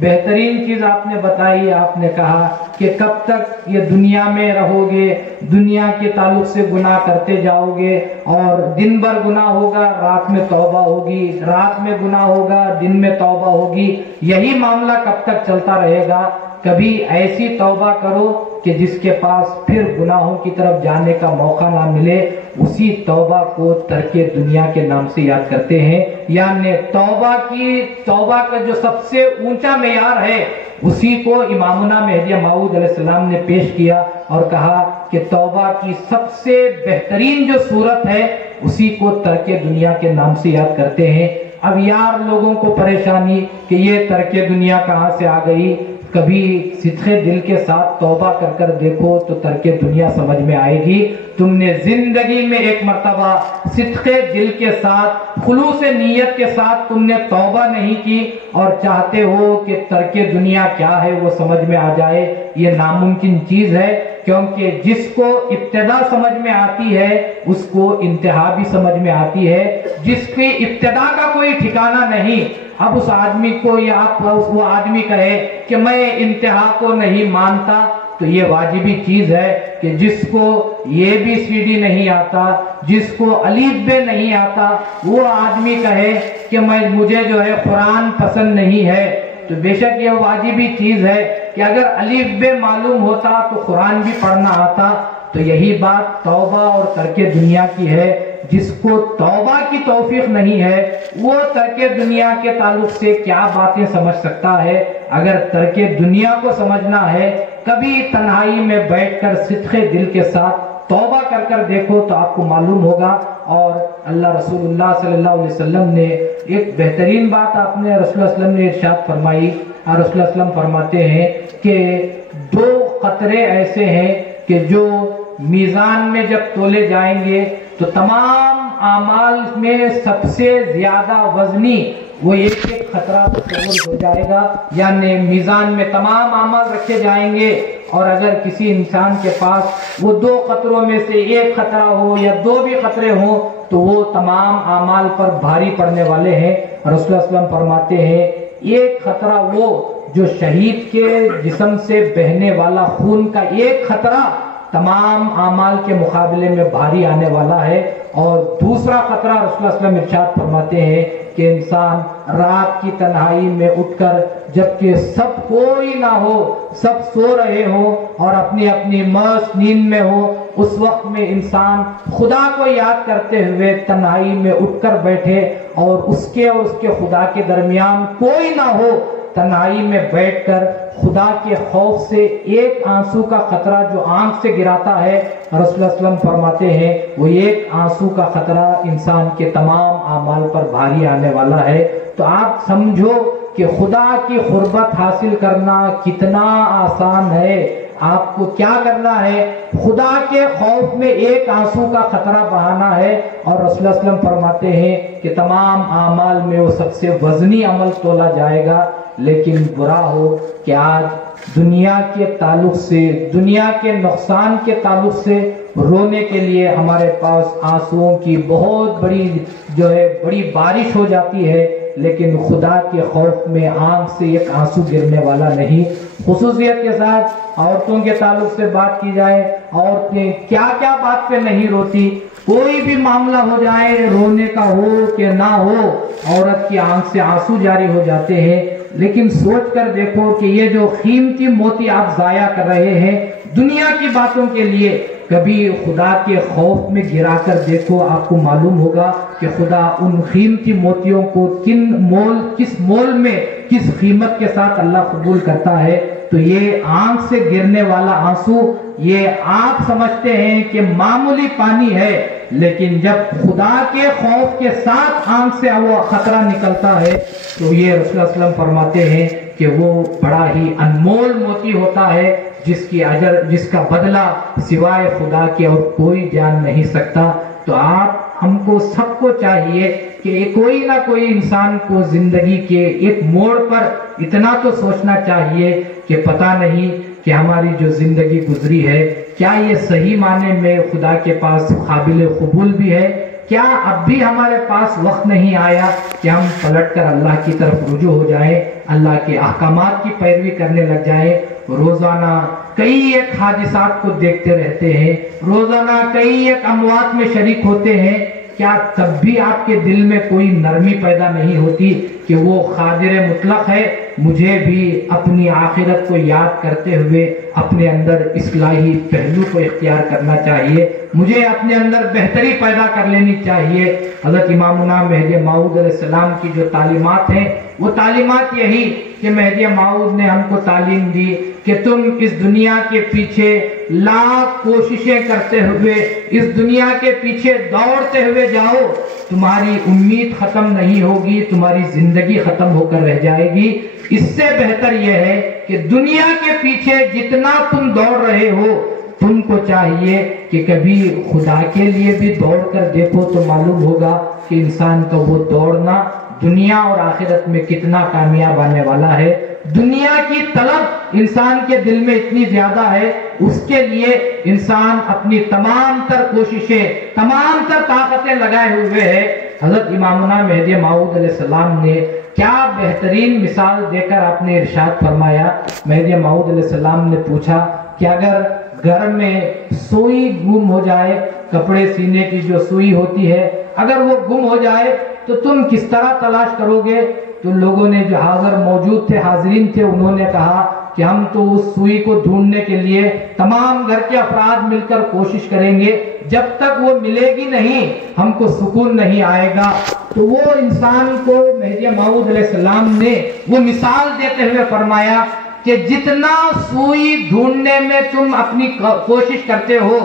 بہترین چیز آپ نے بتائی، آپ نے کہا کہ کب تک یہ دنیا میں رہو گے، دنیا کے تعلق سے گناہ کرتے جاؤ گے، اور دن بھر گناہ ہوگا، رات میں توبہ ہوگی، رات میں گناہ ہوگا، دن میں توبہ ہوگی، یہی معاملہ کب تک چلتا رہے گا؟ کبھی ایسی توبہ کرو کہ جس کے پاس پھر گناہوں کی طرف جانے کا موقع نہ ملے، اسی توبہ کو ترک دنیا کے نام سے یاد کرتے ہیں۔ یعنی توبہ کا جو سب سے اونچا معیار ہے اسی کو امامنا مہدی موعود علیہ السلام نے پیش کیا اور کہا کہ توبہ کی سب سے بہترین جو صورت ہے اسی کو ترک دنیا کے نام سے یاد کرتے ہیں۔ اب یار لوگوں کو پریشانی کہ یہ ترک دنیا کہاں سے آ گئی، کبھی صدق دل کے ساتھ توبہ کر کر دیکھو تو ترک دنیا سمجھ میں آئے گی۔ تم نے زندگی میں ایک مرتبہ صدق دل کے ساتھ، خلوص نیت کے ساتھ تم نے توبہ نہیں کی اور چاہتے ہو کہ ترک دنیا کیا ہے وہ سمجھ میں آ جائے، یہ ناممکن چیز ہے، کیونکہ جس کو ابتدا سمجھ میں آتی ہے اس کو انتہا بھی سمجھ میں آتی ہے۔ جس کی ابتدا کا کوئی ٹھکانہ نہیں، اب اس آدمی کو یا وہ آدمی کہے کہ میں انتہا کو نہیں مانتا، تو یہ واجبی چیز ہے کہ جس کو یہ بھی سی ڈی نہیں آتا، جس کو الف ب نہیں آتا، وہ آدمی کہے کہ مجھے جو ہے قرآن پسند نہیں ہے، تو بے شک یہ واجبی چیز ہے کہ اگر الف ب معلوم ہوتا تو قرآن بھی پڑھنا آتا۔ تو یہی بات توبہ اور ترک دنیا کی ہے۔ جس کو توبہ کی توفیق نہیں ہے وہ ترک دنیا کے تعلق سے کیا باتیں سمجھ سکتا ہے۔ اگر ترک دنیا کو سمجھنا ہے، کبھی تنہائی میں بیٹھ کر صدق دل کے ساتھ توبہ کر کر دیکھو تو آپ کو معلوم ہوگا۔ اور اللہ رسول اللہ صلی اللہ علیہ وسلم نے ایک بہترین بات رسول اللہ صلی اللہ علیہ وسلم نے ارشاد فرمائی، اور رسول اللہ صلی اللہ علیہ وسلم فرماتے ہیں کہ 2 قطرے ایسے ہیں کہ جو میزان میں جب تولے جائیں گے تو تمام اعمال میں سب سے زیادہ وزنی وہ ایک قطرہ ہو جائے گا۔ یعنی میزان میں تمام اعمال رکھے جائیں گے، اور اگر کسی انسان کے پاس وہ 2 قطروں میں سے ایک قطرہ ہو یا 2 بھی قطرے ہوں تو وہ تمام اعمال پر بھاری پڑنے والے ہیں۔ رسول اللہ صلی اللہ علیہ وسلم فرماتے ہیں ایک قطرہ وہ جو شہید کے جسم سے بہنے والا خون کا ایک قطرہ تمام اعمال کے مقابلے میں بھاری آنے والا ہے، اور دوسرا قطرہ رسول اللہ صلی اللہ علیہ وسلم ارشاد فرماتے ہیں کہ انسان رات کی تنہائی میں اٹھ کر جبکہ سب کوئی نہ ہو، سب سو رہے ہو اور اپنی اپنی مست نیند میں ہو، اس وقت میں انسان خدا کو یاد کرتے ہوئے تنہائی میں اٹھ کر بیٹھے اور اس کے خدا کے درمیان کوئی نہ ہو، تنہائی میں بیٹھ کر خدا کے خوف سے ایک آنسو کا قطرہ جو آنکھ سے گراتا ہے، رسول اللہ صلی اللہ علیہ وسلم فرماتے ہیں وہ ایک آنسو کا قطرہ انسان کے تمام اعمال پر بھاری آنے والا ہے۔ تو آپ سمجھو کہ خدا کی قربت حاصل کرنا کتنا آسان ہے۔ آپ کو کیا کرنا ہے؟ خدا کے خوف میں ایک آنسو کا قطرہ بہانا ہے، اور رسول اللہ صلی اللہ علیہ وسلم فرماتے ہیں کہ تمام اعمال میں وہ سب سے وزنی عمل تولا جائے گا۔ لیکن برا ہو کہ آج دنیا کے تعلق سے، دنیا کے نقصان کے تعلق سے رونے کے لیے ہمارے پاس آنسوؤں کی بہت بڑی بارش ہو جاتی ہے، لیکن خدا کے خوف میں آنکھ سے ایک آنسو گرنے والا نہیں۔ خصوصیت کے ساتھ عورتوں کے تعلق سے بات کی جائے، عورتیں کیا کیا بات پہ نہیں روتی، کوئی بھی معاملہ ہو جائے، رونے کا ہو کہ نہ ہو، عورت کی آنکھ سے آنسو جاری ہو جاتے ہیں۔ لیکن سوچ کر دیکھو کہ یہ جو قیمتی موتی آپ ضائع کر رہے ہیں دنیا کی باتوں کے لیے، کبھی خدا کے خوف میں گرا کر دیکھو، آپ کو معلوم ہوگا کہ خدا ان قیمتی موتیوں کو کس مول میں، کس قیمت کے ساتھ اللہ قبول کرتا ہے۔ تو یہ آنکھ سے گرنے والا آنسو، یہ آپ سمجھتے ہیں کہ معمولی پانی ہے، لیکن جب خدا کے خوف کے ساتھ آنکھ سے وہ خطرہ نکلتا ہے تو یہ رسول اللہ صلی اللہ علیہ وسلم فرماتے ہیں کہ وہ بڑا ہی انمول موتی ہوتا ہے، جس کا بدلہ سوائے خدا کے اور کوئی جان نہیں سکتا۔ تو ہم کو سب کو چاہیے کہ کوئی نہ کوئی انسان کو زندگی کے ایک موڑ پر اتنا تو سوچنا چاہیے کہ پتہ نہیں کہ ہماری جو زندگی گزری ہے کیا یہ صحیح معنی میں خدا کے پاس قابل قبول بھی ہے، کیا اب بھی ہمارے پاس وقت نہیں آیا کہ ہم پلٹ کر اللہ کی طرف رجوع ہو جائیں، اللہ کے احکامات کی پیروی کرنے لگ جائیں۔ روزانہ کئی ایک حادثات کو دیکھتے رہتے ہیں، روزانہ کئی ایک اموات میں شریک ہوتے ہیں، کیا تب بھی آپ کے دل میں کوئی نرمی پیدا نہیں ہوتی کہ وہ قادر مطلق ہے، مجھے بھی اپنی آخرت کو یاد کرتے ہوئے اپنے اندر اصلاحی پہلو کو اختیار کرنا چاہیے، مجھے اپنے اندر بہتری پیدا کر لینی چاہیے۔ حضرت امامنا مہدی موعود علیہ السلام کی جو تعلیمات ہیں وہ تعلیمات یہی کہ مہدی موعود نے ہم کو تعلیم دی کہ تم اس دنیا کے پیچھے لاکھ کوششیں کرتے ہوئے، اس دنیا کے پیچھے دوڑتے ہوئے جاؤ، تمہاری امید ختم نہیں ہوگی، تمہاری زندگی ختم ہو کر رہ جائے گی۔ اس سے بہتر یہ ہے کہ دنیا کے پیچھے جتنا تم دوڑ رہے ہو، تم کو چاہیے کہ کبھی خدا کے لیے بھی دوڑ کر دیکھو تو معلوم ہوگا کہ انسان کا وہ دوڑنا دنیا اور آخرت میں کتنا کامیاب آنے والا ہے۔ دنیا کی طلب انسان کے دل میں اتنی زیادہ ہے، اس کے لیے انسان اپنی تمام تر کوششیں، تمام تر طاقتیں لگائے ہوئے ہے۔ حضرت امامنا مہدی موعود علیہ السلام نے کیا بہترین مثال دے کر آپ نے ارشاد فرمایا۔ مہدی موعود علیہ السلام نے پوچھا کہ اگر گھر میں سوئی گم ہو جائے، کپڑے سینے کی جو سوئی ہوتی ہے اگر وہ گم ہو جائے تو تم کس طرح تلاش کرو گے؟ تو لوگوں نے جو حاضر موجود تھے، حاضرین تھے، انہوں نے کہا کہ ہم تو اس سوئی کو ڈھونڈنے کے لیے تمام گھر کے افراد مل کر کوشش کریں گے، جب تک وہ ملے گی نہیں ہم کو سکون نہیں آئے گا۔ تو وہ انسان کو مہدی موعود علیہ السلام نے وہ مثال دیتے ہوئے فرمایا کہ جتنا سوئی ڈھونڈنے میں تم اپنی کوشش کرتے ہو،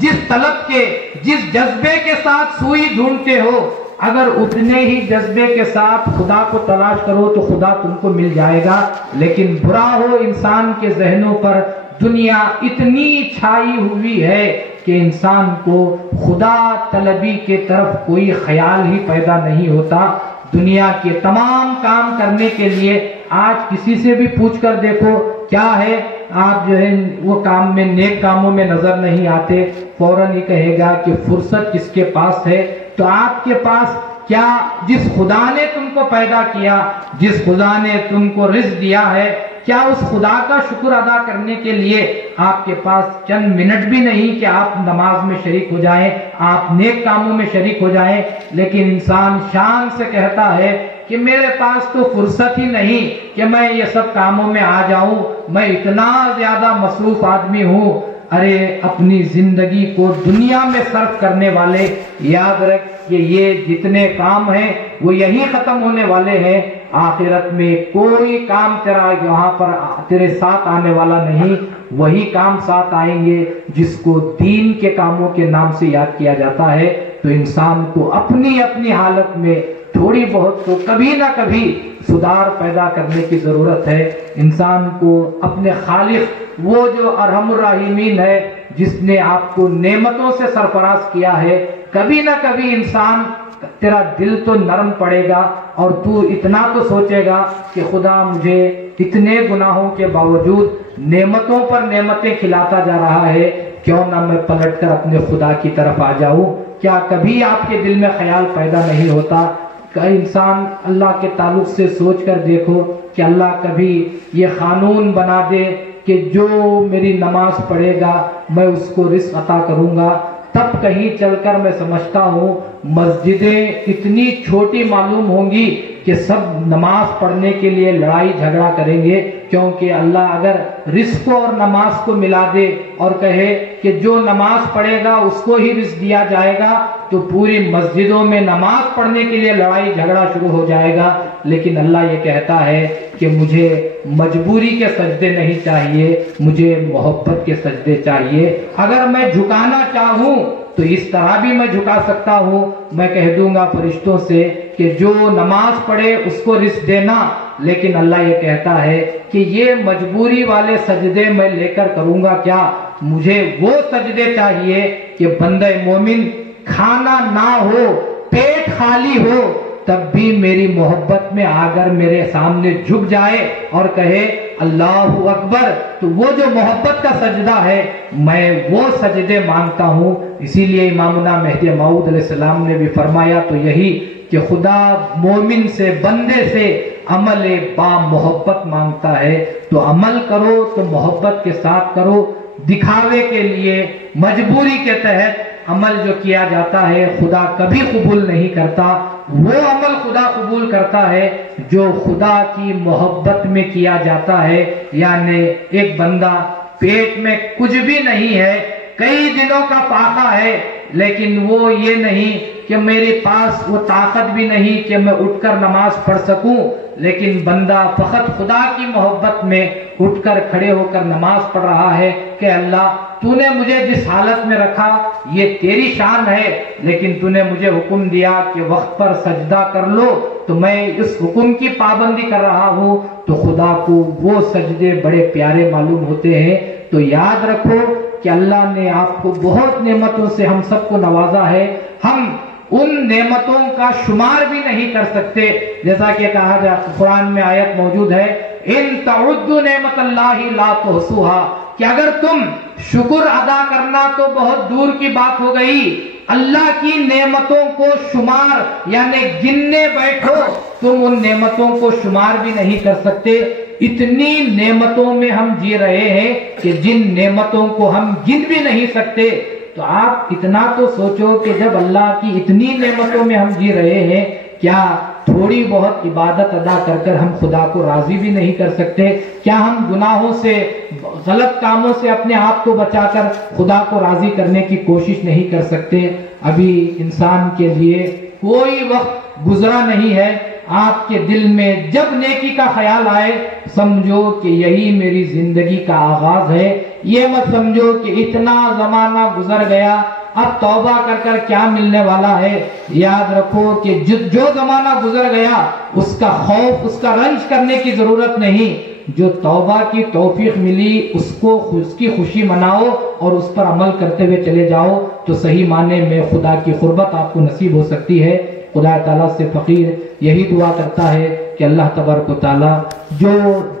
جس طلب کے، جس جذبے کے ساتھ سوئی ڈھونڈتے ہو، اگر اتنے ہی جذبے کے ساتھ خدا کو تلاش کرو تو خدا تم کو مل جائے گا۔ لیکن برا ہو انسان کے ذہنوں پر دنیا اتنی چھائی ہوئی ہے کہ انسان کو خدا طلبی کے طرف کوئی خیال ہی پیدا نہیں ہوتا۔ دنیا کے تمام کام کرنے کے لیے آج کسی سے بھی پوچھ کر دیکھو کیا ہے، آپ جو ہے وہ کام میں، نیک کاموں میں نظر نہیں آتے، فوراً ہی کہے گا کہ فرصت کس کے پاس ہے۔ تو آپ کے پاس کیا، جس خدا نے تم کو پیدا کیا، جس خدا نے تم کو رزق دیا ہے، کیا اس خدا کا شکر ادا کرنے کے لیے آپ کے پاس چند منٹ بھی نہیں کہ آپ نماز میں شریک ہو جائیں، آپ نیک کاموں میں شریک ہو جائیں؟ لیکن انسان شان سے کہتا ہے کہ میرے پاس تو فرصت ہی نہیں کہ میں یہ سب کاموں میں آ جاؤں، میں اتنا زیادہ مصروف آدمی ہوں۔ ارے اپنی زندگی کو دنیا میں صرف کرنے والے، یاد رکھ کہ یہ جتنے کام ہیں وہ یہی ختم ہونے والے ہیں، آخرت میں کوئی کام تیرا یہاں پر تیرے ساتھ آنے والا نہیں، وہی کام ساتھ آئیں گے جس کو دین کے کاموں کے نام سے یاد کیا جاتا ہے۔ تو انسان کو اپنی اپنی حالت میں تھوڑی بہت تو کبھی نہ کبھی سدھار پیدا کرنے کی ضرورت ہے۔ انسان کو اپنے خالق، وہ جو ارحم الراحمین ہے، جس نے آپ کو نعمتوں سے سرفراز کیا ہے، کبھی نہ کبھی انسان تیرا دل تو نرم پڑے گا اور تو اتنا تو سوچے گا کہ خدا مجھے اتنے گناہوں کے باوجود نعمتوں پر نعمتیں کھلاتا جا رہا ہے، کیوں نہ میں پلٹ کر اپنے خدا کی طرف آ جاؤں؟ کیا کبھی آپ کے دل میں خیال پیدا نہیں ہوتا کہ انسان اللہ کے تعلق سے سوچ کر دیکھو کہ اللہ کبھی یہ قانون بنا دے کہ جو میری نماز پڑھے گا میں اس کو رزق عطا کروں گا، تب کہیں چل کر میں سمجھتا ہوں مسجدیں اتنی چھوٹی معلوم ہوں گی کہ سب نماز پڑھنے کے لیے لڑائی جھگڑا کریں گے، کیونکہ اللہ اگر رزق اور نماز کو ملا دے اور کہے کہ جو نماز پڑھے گا اس کو ہی رزق دیا جائے گا تو پوری مسجدوں میں نماز پڑھنے کے لیے لڑائی جھگڑا شروع ہو جائے گا۔ لیکن اللہ یہ کہتا ہے کہ مجھے مجبوری کے سجدے نہیں چاہیے، مجھے محبت کے سجدے چاہیے۔ اگر میں جھکانا چاہوں تو اس طرح بھی میں جھکا سکتا ہوں، میں کہہ دوں گا فرشتوں سے کہ جو نماز پڑھے اس کو رزق دینا، لیکن اللہ یہ کہتا ہے کہ یہ مجبوری والے سجدے میں لے کر کروں گا کیا؟ مجھے وہ سجدے چاہیے کہ بندہ مومن کھانا نہ ہو، پیٹ خالی ہو، تب بھی میری محبت میں آ کر میرے سامنے جھک جائے اور کہے اللہ اکبر، تو وہ جو محبت کا سجدہ ہے میں وہ سجدے مانگتا ہوں۔ اسی لیے امامنا مہدی موعود علیہ السلام نے بھی فرمایا تو یہی کہ خدا مومن سے، بندے سے عمل با محبت مانگتا ہے، تو عمل کرو تو محبت کے ساتھ کرو، دکھاوے کے لیے، مجبوری کے تحت عمل جو کیا جاتا ہے خدا کبھی قبول نہیں کرتا. وہ عمل خدا قبول کرتا ہے جو خدا کی محبت میں کیا جاتا ہے. یعنی ایک بندہ پیٹ میں کچھ بھی نہیں ہے, کئی دنوں کا فاقہ ہے, لیکن وہ یہ نہیں کہ میرے پاس وہ طاقت بھی نہیں کہ میں اٹھ کر نماز پڑھ سکوں, لیکن بندہ فقط خدا کی محبت میں اٹھ کر کھڑے ہو کر نماز پڑھ رہا ہے کہ اللہ تو نے مجھے جس حالت میں رکھا یہ تیری شان ہے, لیکن تو نے مجھے حکم دیا کہ وقت پر سجدہ کر لو تو میں اس حکم کی پابندی کر رہا ہوں. تو خدا کو وہ سجدے بڑے پیارے معلوم ہوتے ہیں. تو یاد رکھو کہ اللہ نے آپ کو بہت نعمتوں سے ہم سب کو نوازا ہے, ہم ان نعمتوں کا شمار بھی نہیں کر سکتے. جیسا کہ کہا جاتا قرآن میں آیت موجود ہے, ان تعدوا نعمت اللہ لا تحصوها, کہ اگر تم شکر ادا کرنا تو بہت دور کی بات ہو گئی, اللہ کی نعمتوں کو شمار یعنی گننے بیٹھو تم ان نعمتوں کو شمار بھی نہیں کر سکتے. اتنی نعمتوں میں ہم جی رہے ہیں کہ جن نعمتوں کو ہم گن بھی نہیں سکتے. تو آپ اتنا تو سوچو کہ جب اللہ کی اتنی نعمتوں میں ہم جی رہے ہیں, کیا تھوڑی بہت عبادت ادا کر کر ہم خدا کو راضی بھی نہیں کر سکتے؟ کیا ہم گناہوں سے غلط کاموں سے اپنے آپ کو بچا کر خدا کو راضی کرنے کی کوشش نہیں کر سکتے؟ ابھی انسان کے لیے کوئی وقت گزرا نہیں ہے, آپ کے دل میں جب نیکی کا خیال آئے سمجھو کہ یہی میری زندگی کا آغاز ہے. یہ مت سمجھو کہ اتنا زمانہ گزر گیا اب توبہ کر کر کیا ملنے والا ہے. یاد رکھو کہ جو زمانہ گزر گیا اس کا خوف اس کا رنج کرنے کی ضرورت نہیں. جو توبہ کی توفیق ملی اس کی خوشی مناؤ اور اس پر عمل کرتے ہوئے چلے جاؤ, تو صحیح معنی میں خدا کی قربت آپ کو نصیب ہو سکتی ہے. خدا تعالیٰ سے فقیر یہی دعا کرتا ہے کہ اللہ تبارک و تعالیٰ جو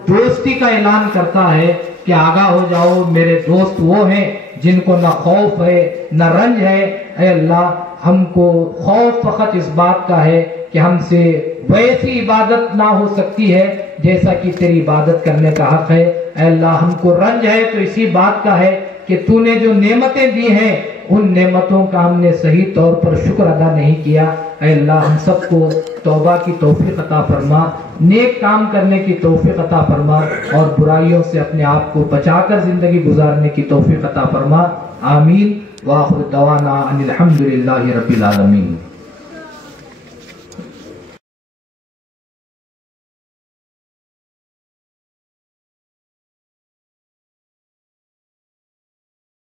دوستی کا اعلان کرتا ہے کہ آگاہ ہو جاؤ میرے دوست وہ ہیں جن کو نہ خوف ہے نہ رنج ہے, اے اللہ ہم کو خوف فقط اس بات کا ہے کہ ہم سے ویسی عبادت نہ ہو سکتی ہے جیسا کہ تیری عبادت کرنے کا حق ہے. اے اللہ ہم کو رنج ہے تو اسی بات کا ہے کہ تو نے جو نعمتیں دی ہیں ان نعمتوں کا ہم نے صحیح طور پر شکر ادا نہیں کیا. اے اللہ ہم سب کو توبہ کی توفیق عطا فرما, نیک کام کرنے کی توفیق عطا فرما اور برائیوں سے اپنے آپ کو بچا کر زندگی گزارنے کی توفیق عطا فرما. آمین. وآخر دعوانا ان الحمد للہ رب العالمین.